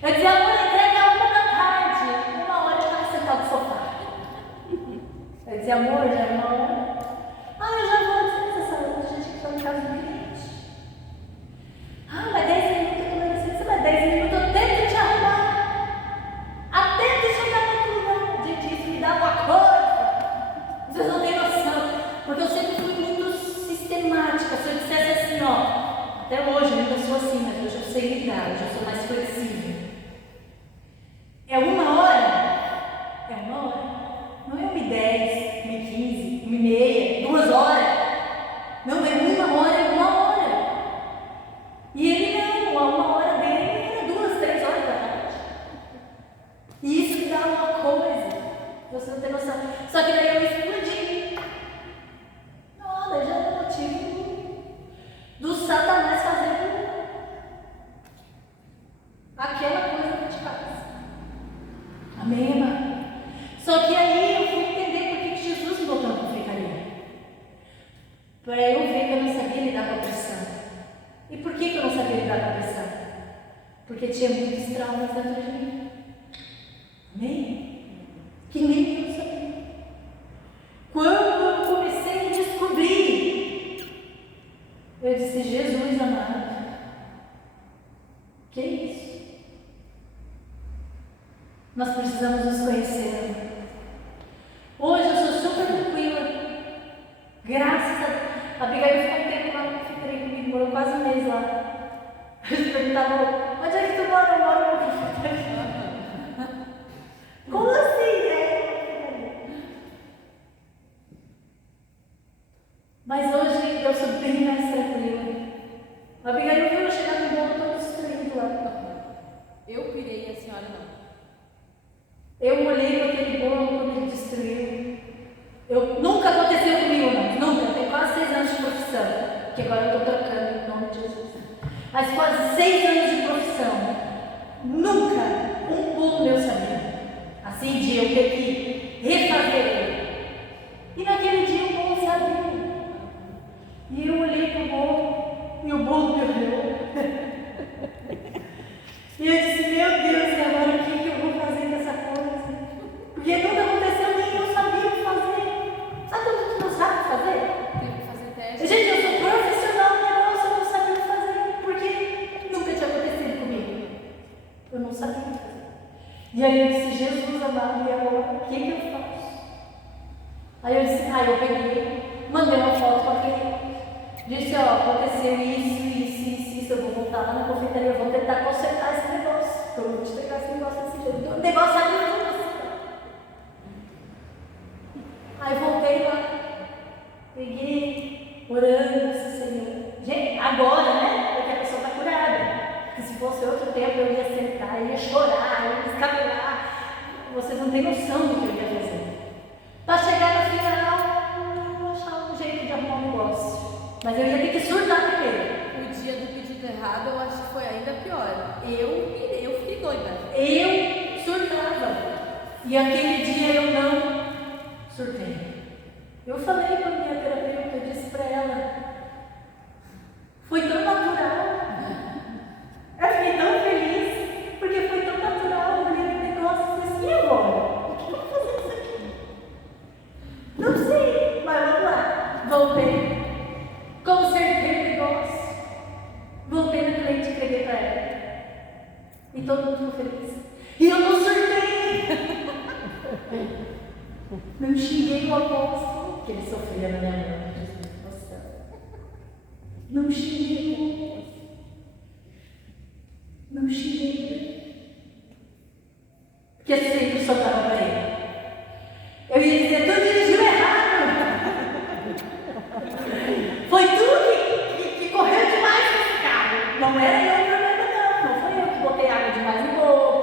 Eu dizia, amor, entrega 1 da tarde. 1 hora eu estava sentado no sofá. Eu dizia, amor, já é 1 hora. Ah, eu já vou dizer essa hora, a gente está em casa do cliente. Ah, mas 10 minutos eu estou dizendo, mas 10 minutos eu tento te arrumar. Até tu chegar no outro lugar. Gente, isso me dá uma coisa. Vocês não têm noção. Porque eu sempre fui muito sistemática. Se eu dissesse assim, ó, até hoje eu ainda sou assim, mas hoje eu sei lidar, hoje eu sou mais flexível. É 1 hora? É 1 hora. Não é 1h10, 1h15, 1h30, 2 horas. Não, é 1 hora, é 1 hora. E ele não, a 1 hora dele era 2, 3 horas da tarde. E isso me dá uma coisa. Você não tem noção. Só que daí eu explodi. Não, daí já é motivo do Satanás fazendo aquela coisa que te faz. Amém, irmã? Só que aí eu fui entender por que Jesus me botou na confeitaria. Para eu ver que eu não sabia lidar com a pressão. E por que eu não sabia lidar com a pressão? Porque tinha muitos traumas dentro de mim. Amém? Que nem eu sabia. Quando eu comecei a descobrir, eu disse, Jesus amado, que isso? Nós precisamos nos conhecer. Hoje eu sou super tranquila. Graças a Abigail ficou um tempo cafeteria comigo, morou quase um mês lá. Eles perguntavam, onde é que tu mora? Eu moro numa cafeteria. Como assim? Mas hoje eu sou bem mais tranquila. A Abigail viu eu chegar no bolo todo destruído lá. Eu pirei e a senhora não. Eu olhei para aquele bolo quando ele destruiu. Nunca aconteceu comigo, não. Nunca. Eu tenho quase 6 anos de profissão. Que agora eu estou trocando em nome de Jesus. Mas quase 6 anos de profissão. Nunca um bolo meu sabia. Assim de eu ter que refazer ele. E naquele dia o bolo sabia. E eu olhei para o bolo e o bolo me olhou. E eu disse, meu Deus, e agora o que eu vou fazer com essa coisa? Porque nunca aconteceu nem eu sabia o que fazer. Sabe quando tu não sabe o que fazer? Teve que fazer teste. Gente, eu sou profissional no negócio, eu não sabia o que fazer. Porque nunca tinha acontecido comigo. Eu não sabia o que fazer. E aí eu disse, Jesus amado, e agora o que eu faço? Aí eu disse, eu peguei, mandei uma foto para aquele. Disse, aconteceu isso, eu vou voltar lá na confeitaria, eu vou tentar consertar esse negócio. Eu vou te pegar esse negócio desse jeito. O negócio é muito assim. Aí voltei lá, peguei, orando, disse, Senhor. Gente, agora, né? Porque a pessoa está curada. Porque se fosse outro tempo, eu ia sentar, eu ia chorar, eu ia escapular. Vocês não têm noção do que eu ia fazer. Para chegar no final, eu vou achar um jeito de arrumar um negócio. Mas eu ia ter que surtar primeiro. O dia do pedido errado eu acho que foi ainda pior. Eu fiquei doida. Eu surtava. E aquele dia eu não surtei. Eu falei com a minha terapeuta, eu disse para ela, foi tão natural. Eu fiquei tão feliz, porque foi tão natural. Eu olhei o negócio e disse, e agora? O que eu vou fazer com isso aqui? Não sei, mas vamos lá. Voltei. Consertei o negócio. Voltei no cliente e entreguei para ela. E todo mundo ficou feliz. E eu não surtei. Não xinguei o apóstolo, que ele sofria na minha mão. Não xinguei o apóstolo. Não xinguei ele. Porque eu sempre soltava para ele. Eu ia dizer, tu dirigiu errado. Foi tu que correu demais com esse carro. Não era eu o problema, não. Não foi eu que botei água demais no bolo.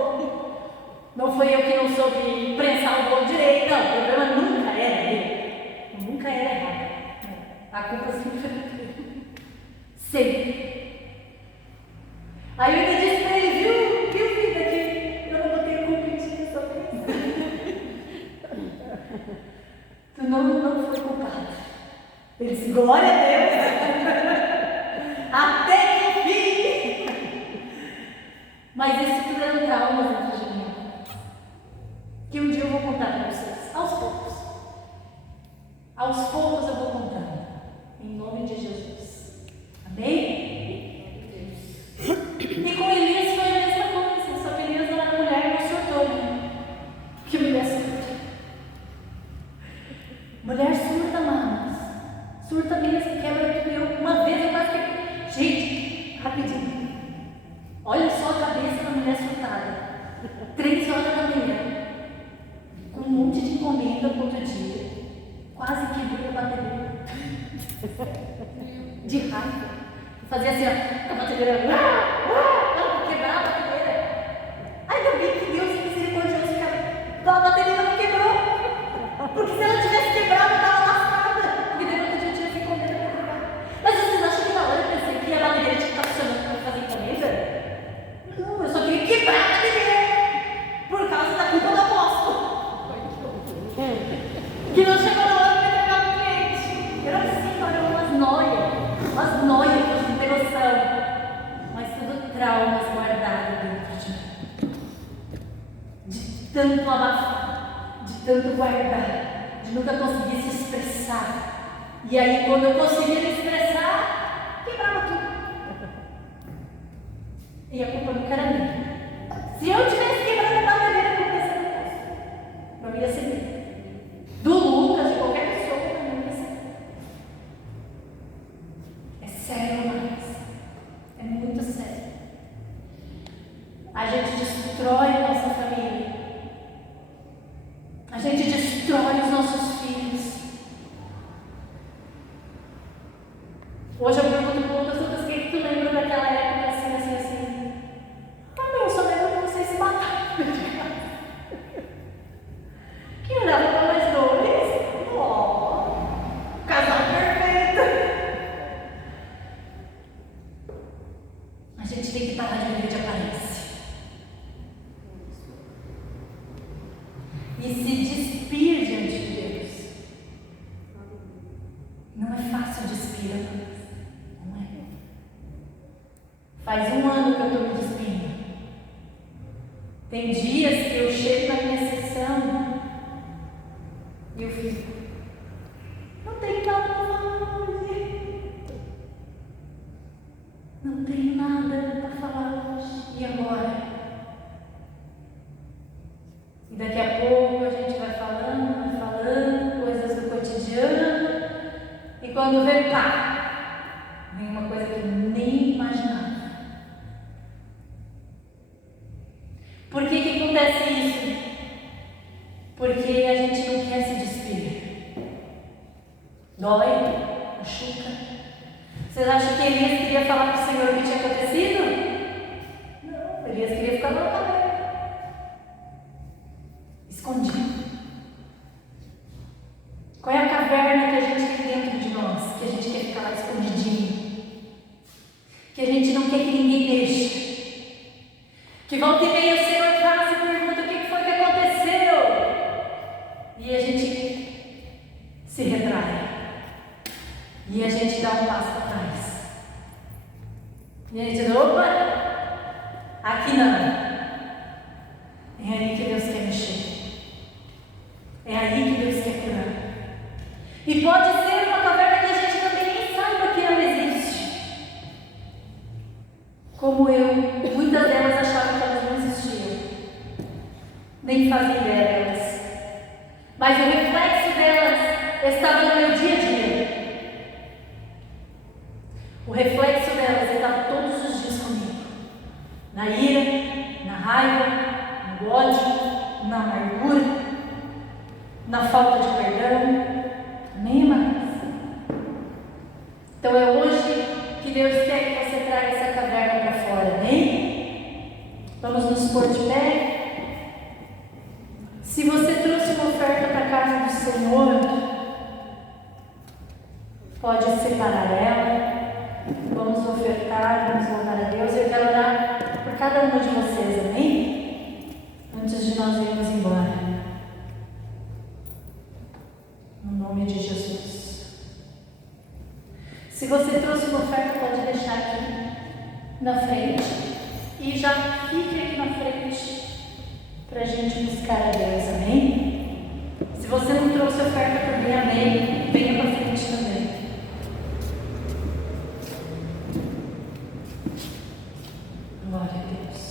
Não foi eu que não soube prensar o bolo direito. Não, o problema nunca era ele. Nunca era errado. A culpa sempre foi dele. Sempre. Aí eu ainda disse para ele, viu vida, que eu não botei a culpa em ti dessa vez. Tu não foi culpado. Ele disse, glória a Deus. Até que fim. Mas isso tudo eram traumas dentro de mim. Que um dia eu vou contar para vocês. Aos poucos. Aos poucos eu vou contar. Em nome de Jesus. Amém? E com Elias foi a mesma coisa. Só que Elias era uma mulher e não surtou, né? Que mulher surta. Mulher surta, mamas. Surta mesmo, quebra tudo. Eu, uma vez eu quase quebrei. Gente, rapidinho. Olha só a cabeça da mulher surtada. 3 horas da manhã. Com um monte de encomenda no outro dia. Quase quebrei a bateria. De raiva. Fazia assim, ó. A bateria. Quebrar a bateria. Ainda bem que Deus é misericordioso. A bateria não quebrou. Porque se ela tivesse quebrado, eu estava lascada. Porque daí no outro dia eu tinha que encomenda para quebrar. Mas vocês acham que na hora eu pensei que a bateria tinha que estar funcionando para fazer encomenda? Não, eu só queria quebrar a bateria. Por causa da culpa do apóstolo. Que não chegou na hora de entregar para o cliente. Era assim, olha, umas noias, que eu não tenho noção. Mas tudo traumas guardados dentro de mim. De tanto abafar, de tanto guardar, de nunca conseguir se expressar. E aí, quando eu conseguia me expressar, quebrava tudo. E a culpa nunca era minha. Se eu tivesse quebrado a bateria, a culpa ia ser minha. Não ia ser minha. Do Lucas, de qualquer pessoa, não ia ser. É sério. pergunto para outras outras, o que tu lembra daquela época assim? Ah, meu, eu só lembro que vocês se mataram dentro de casa. Que olhava para nós dois. Ó, casal perfeito. A gente tem que parar de viver de aparência. E se despir diante de Deus. Não é fácil despir, não é? Faz 1 ano que eu estou me despindo. Tem dias que eu chego na minha sessão e eu fico, não tenho nada para falar hoje. Não tenho nada para falar hoje. E agora? E daqui a pouco a gente vai falando coisas do cotidiano. E quando vê, pá, vem uma coisa que eu nem imaginava. Por que acontece isso? Porque a gente não quer se despir. Dói, machuca. Vocês acham que Elias queria falar para o Senhor o que tinha acontecido? Não, Elias queria ficar na caverna. Escondido. Qual é a caverna que a gente tem dentro de nós? Que a gente quer ficar lá escondidinho. Que a gente não quer que ninguém mexa. Que volta e meia o Senhor faz e pergunta o que foi que aconteceu. E a gente se retrai. E a gente dá um passo para trás. E a gente diz, opa, aqui não. É aí que Deus quer mexer. É aí que Deus quer curar. E pode ser uma caverna que a gente também nem saiba que ela existe. Como eu, muitas delas achavam que elas não existiam. Nem fazia ideia delas. Mas o reflexo delas estava no meu dia a dia. O reflexo delas estava todos os dias comigo. Na ira, na raiva, no ódio, na amargura, na falta de perdão. Amém, amados? Então é hoje que Deus quer que você traga essa caverna para fora, amém? Vamos nos pôr de pé. Se você trouxe uma oferta para a casa do Senhor, pode separar ela. Vamos ofertar, vamos louvar a Deus. Eu quero orar por cada uma de vocês, amém? Antes de nós irmos embora. No nome de Jesus. Se você trouxe uma oferta, pode deixar aqui na frente. E já fique aqui na frente para a gente buscar a Deus, amém? Se você não trouxe oferta também, amém? Venha para frente também. Glória a Deus.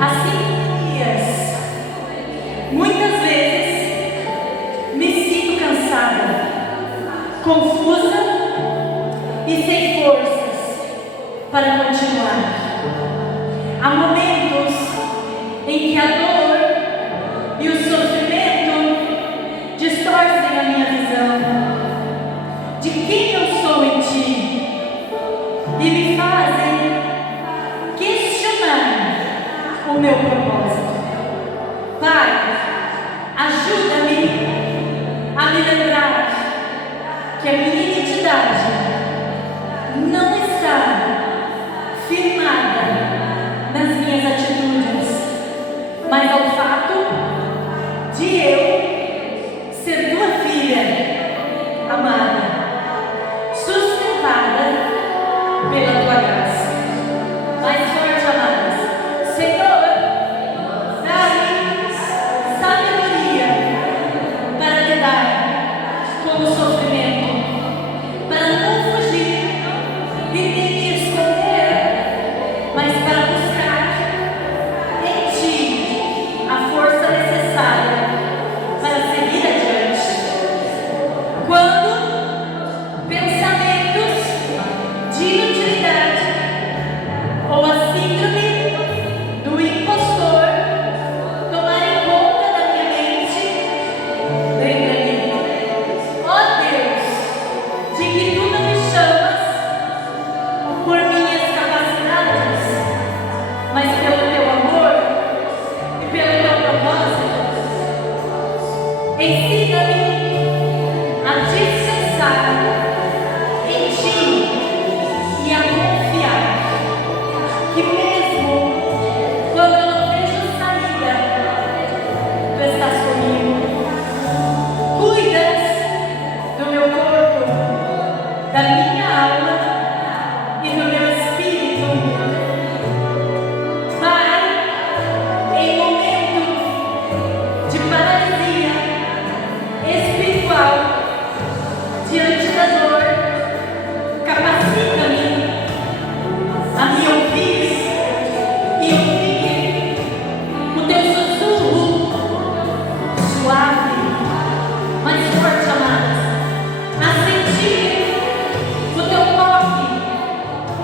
as sintonias. Muitas vezes me sinto cansada, confusa e sem forças para continuar. Há momentos em que a dor e o sofrimento distorcem a minha visão de quem eu sou em Ti e me fazem questionar o meu propósito. Pai, ajuda-me a me lembrar que a minha identidade não está firmada nas minhas atitudes, mas ao fato de eu ser tua filha amada, sustentada pela tua graça. Mais forte, amadas. Senhor, dá-me sabedoria para lidar com o sofrimento, para não fugir e nem me esconder, mas para buscar em Ti a força necessária para seguir adiante. Quando pensamentos de inutilidade ou a síndrome do impostor tomarem conta da minha mente, lembra-me, ó Deus, de que Tu não me chamas por minhas capacidades, mas pelo Teu amor e pelo Teu propósito. Ensina-me a descansar em Ti e a confiar que mesmo quando eu não vejo saída, Tu estás comigo. Cuidas do meu corpo, da minha alma e do meu espírito. Pai, em momentos de paralisia espiritual, diante da dor, capacita-me a me ouvir e ouvir o Teu sussurro suave, mais forte, amadas, a sentir o Teu toque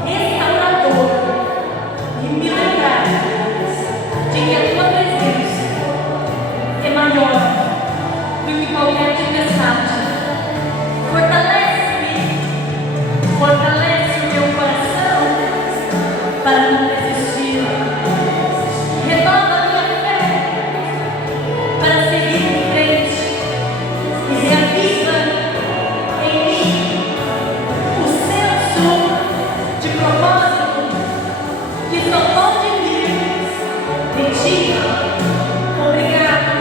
restaurador e me lembrar de que a Tua presença é maior do que qualquer tempestade. Fortalece o meu coração para não desistir. Renova a minha fé para seguir em frente e reaviva em mim o senso de propósito que só pode vir de Ti. Obrigado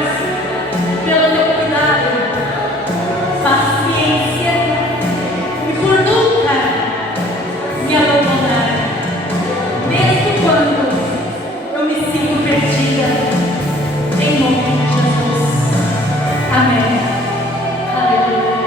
pelo Teu cuidado, paciência e por nunca me abandonar, mesmo quando eu me sinto perdida. Em nome de Jesus. Amém. Aleluia.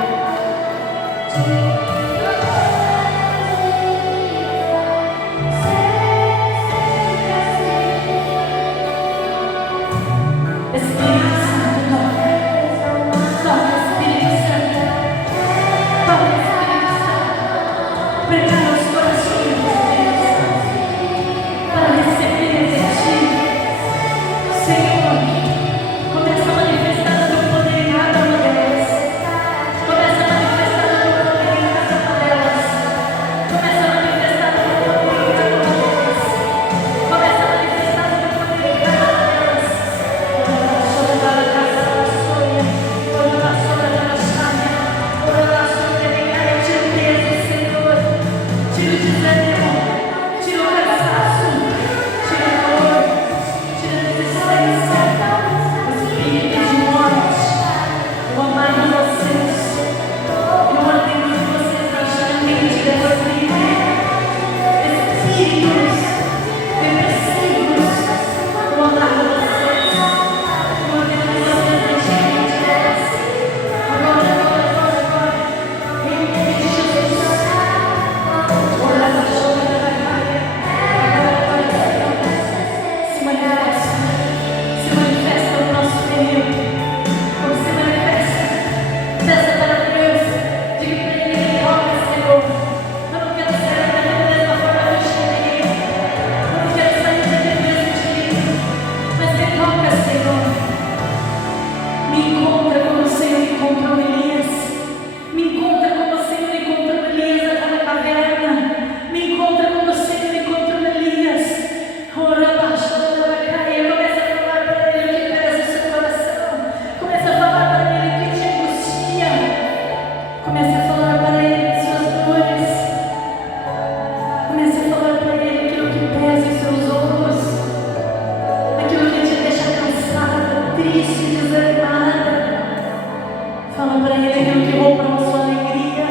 que rouba a sua alegria,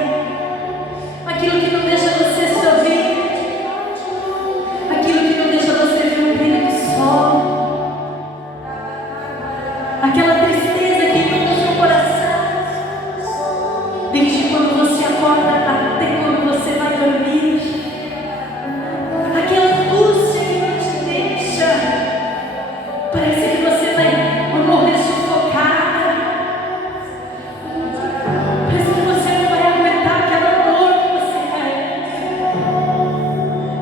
aquilo que não deixa você sorrir, aquilo que não deixa você ver o brilho do sol, aquela tristeza que inunda o seu coração, desde quando você acorda até quando você vai dormir, aquela angústia que não te deixa, parece que você vai morrer sufocada, parece que você não vai aguentar aquela dor que você quer.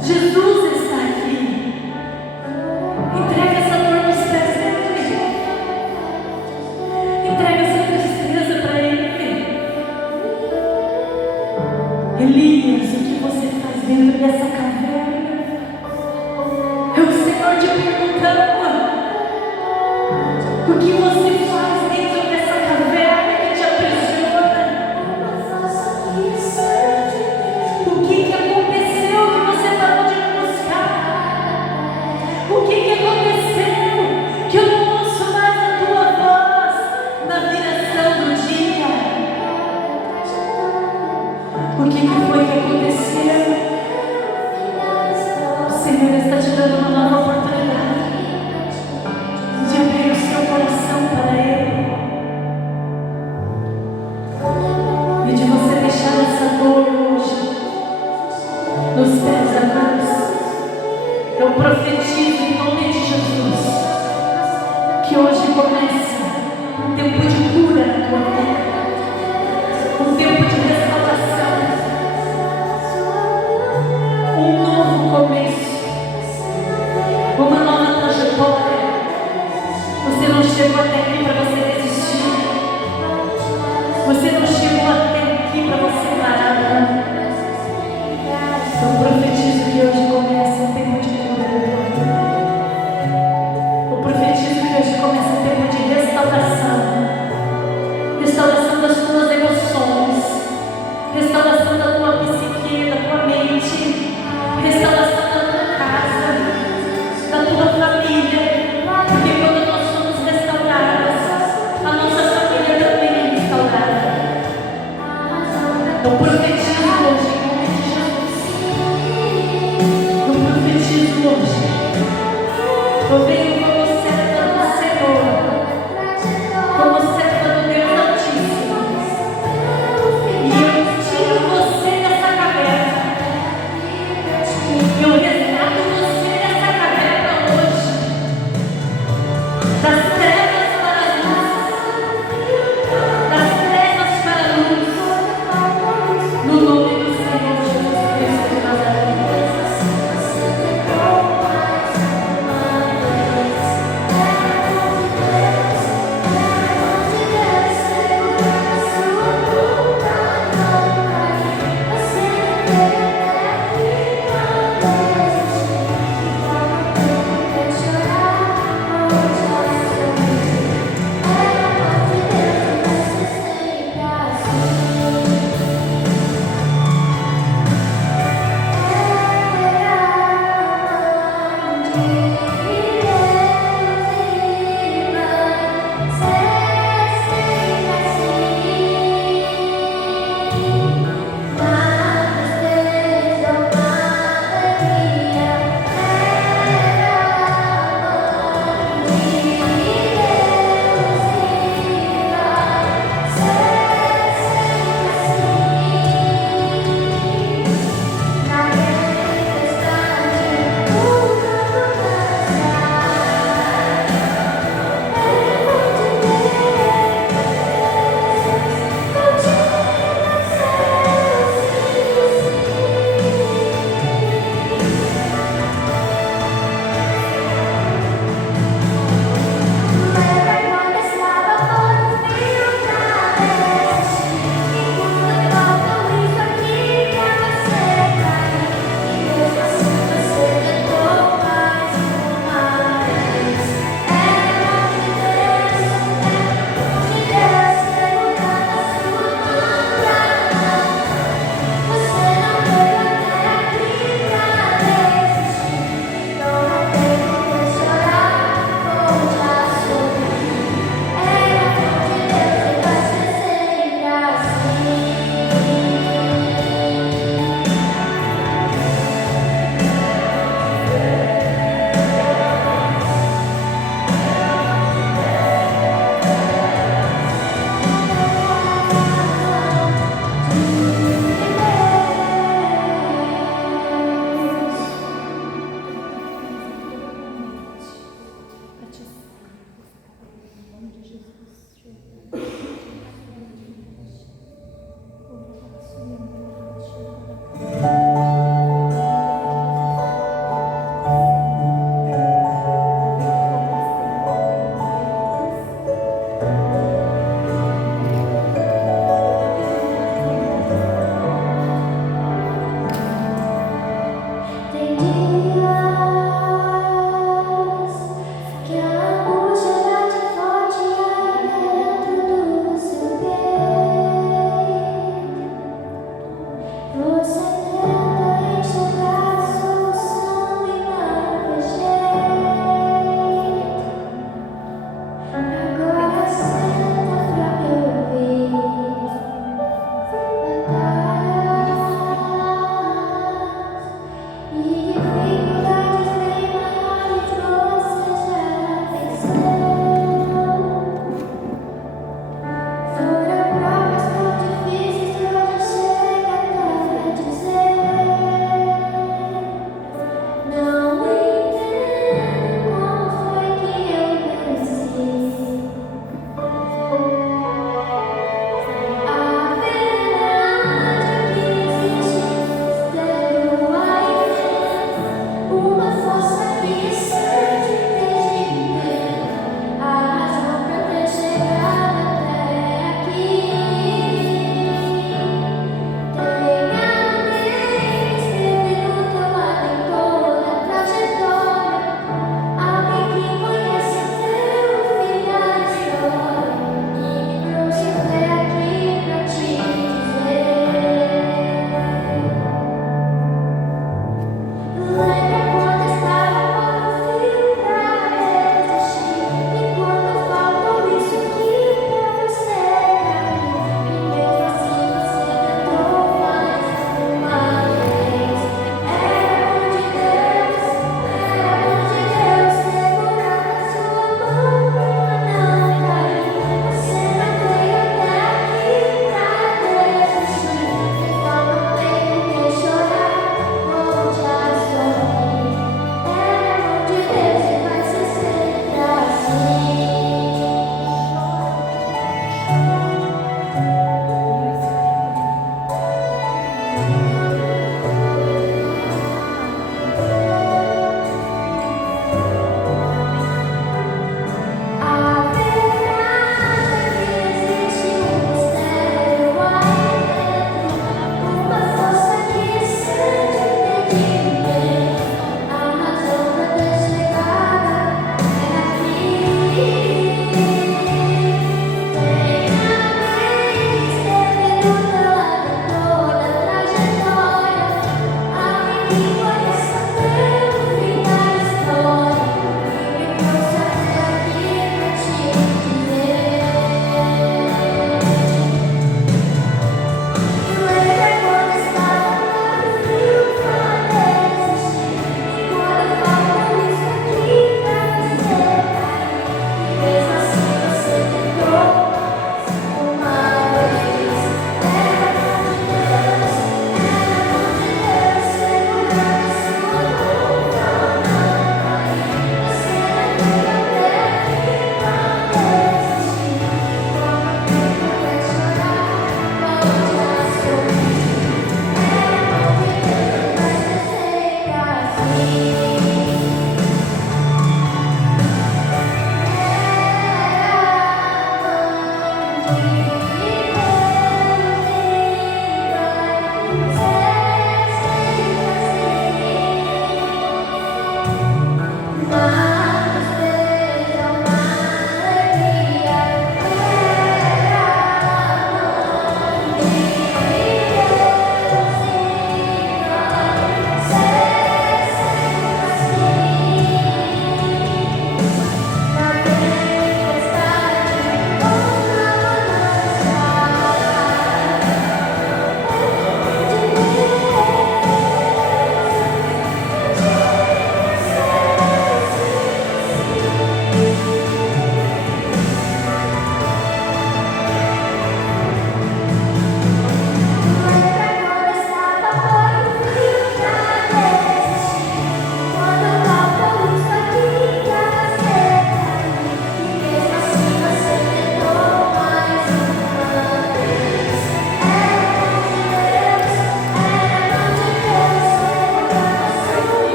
Jesus está aqui. Entrega essa dor nos pés dele. Entrega essa tristeza para ele. Elias, o que você faz dentro dessa caverna? É o Senhor te perguntando. O que você faz dentro dessa caverna que te aprisiona? O que aconteceu que você parou de me buscar? O que aconteceu que eu não ouço mais a tua voz na viração do dia? O que foi que aconteceu? O Senhor está te dando uma nova oportunidade de abrir o seu coração para Ele e de você deixar essa dor hoje nos pés da cruz. Eu profetizo em nome de Jesus que hoje começa um tempo de cura na tua vida, um tempo de restauração, um novo começo, uma nova trajetória. Você não chegou até aqui para você desistir. Você não chegou até aqui para você parar. Eu profetizo que hoje começa um tempo de cura. Eu profetizo que hoje começa um tempo de restauração. Restauração das tuas emoções. Restauração da tua psique, da tua mente. Restauração da tua casa, da tua família. Porque quando nós somos restauradas, a nossa família também é restaurada. Eu profetizo hoje, em nome de Jesus. Eu profetizo hoje. Eu venho como serva do Senhor,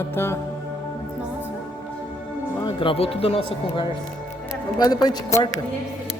Ah, tá. Nossa. Ah, gravou toda a nossa conversa. Mas depois a gente corta. Esse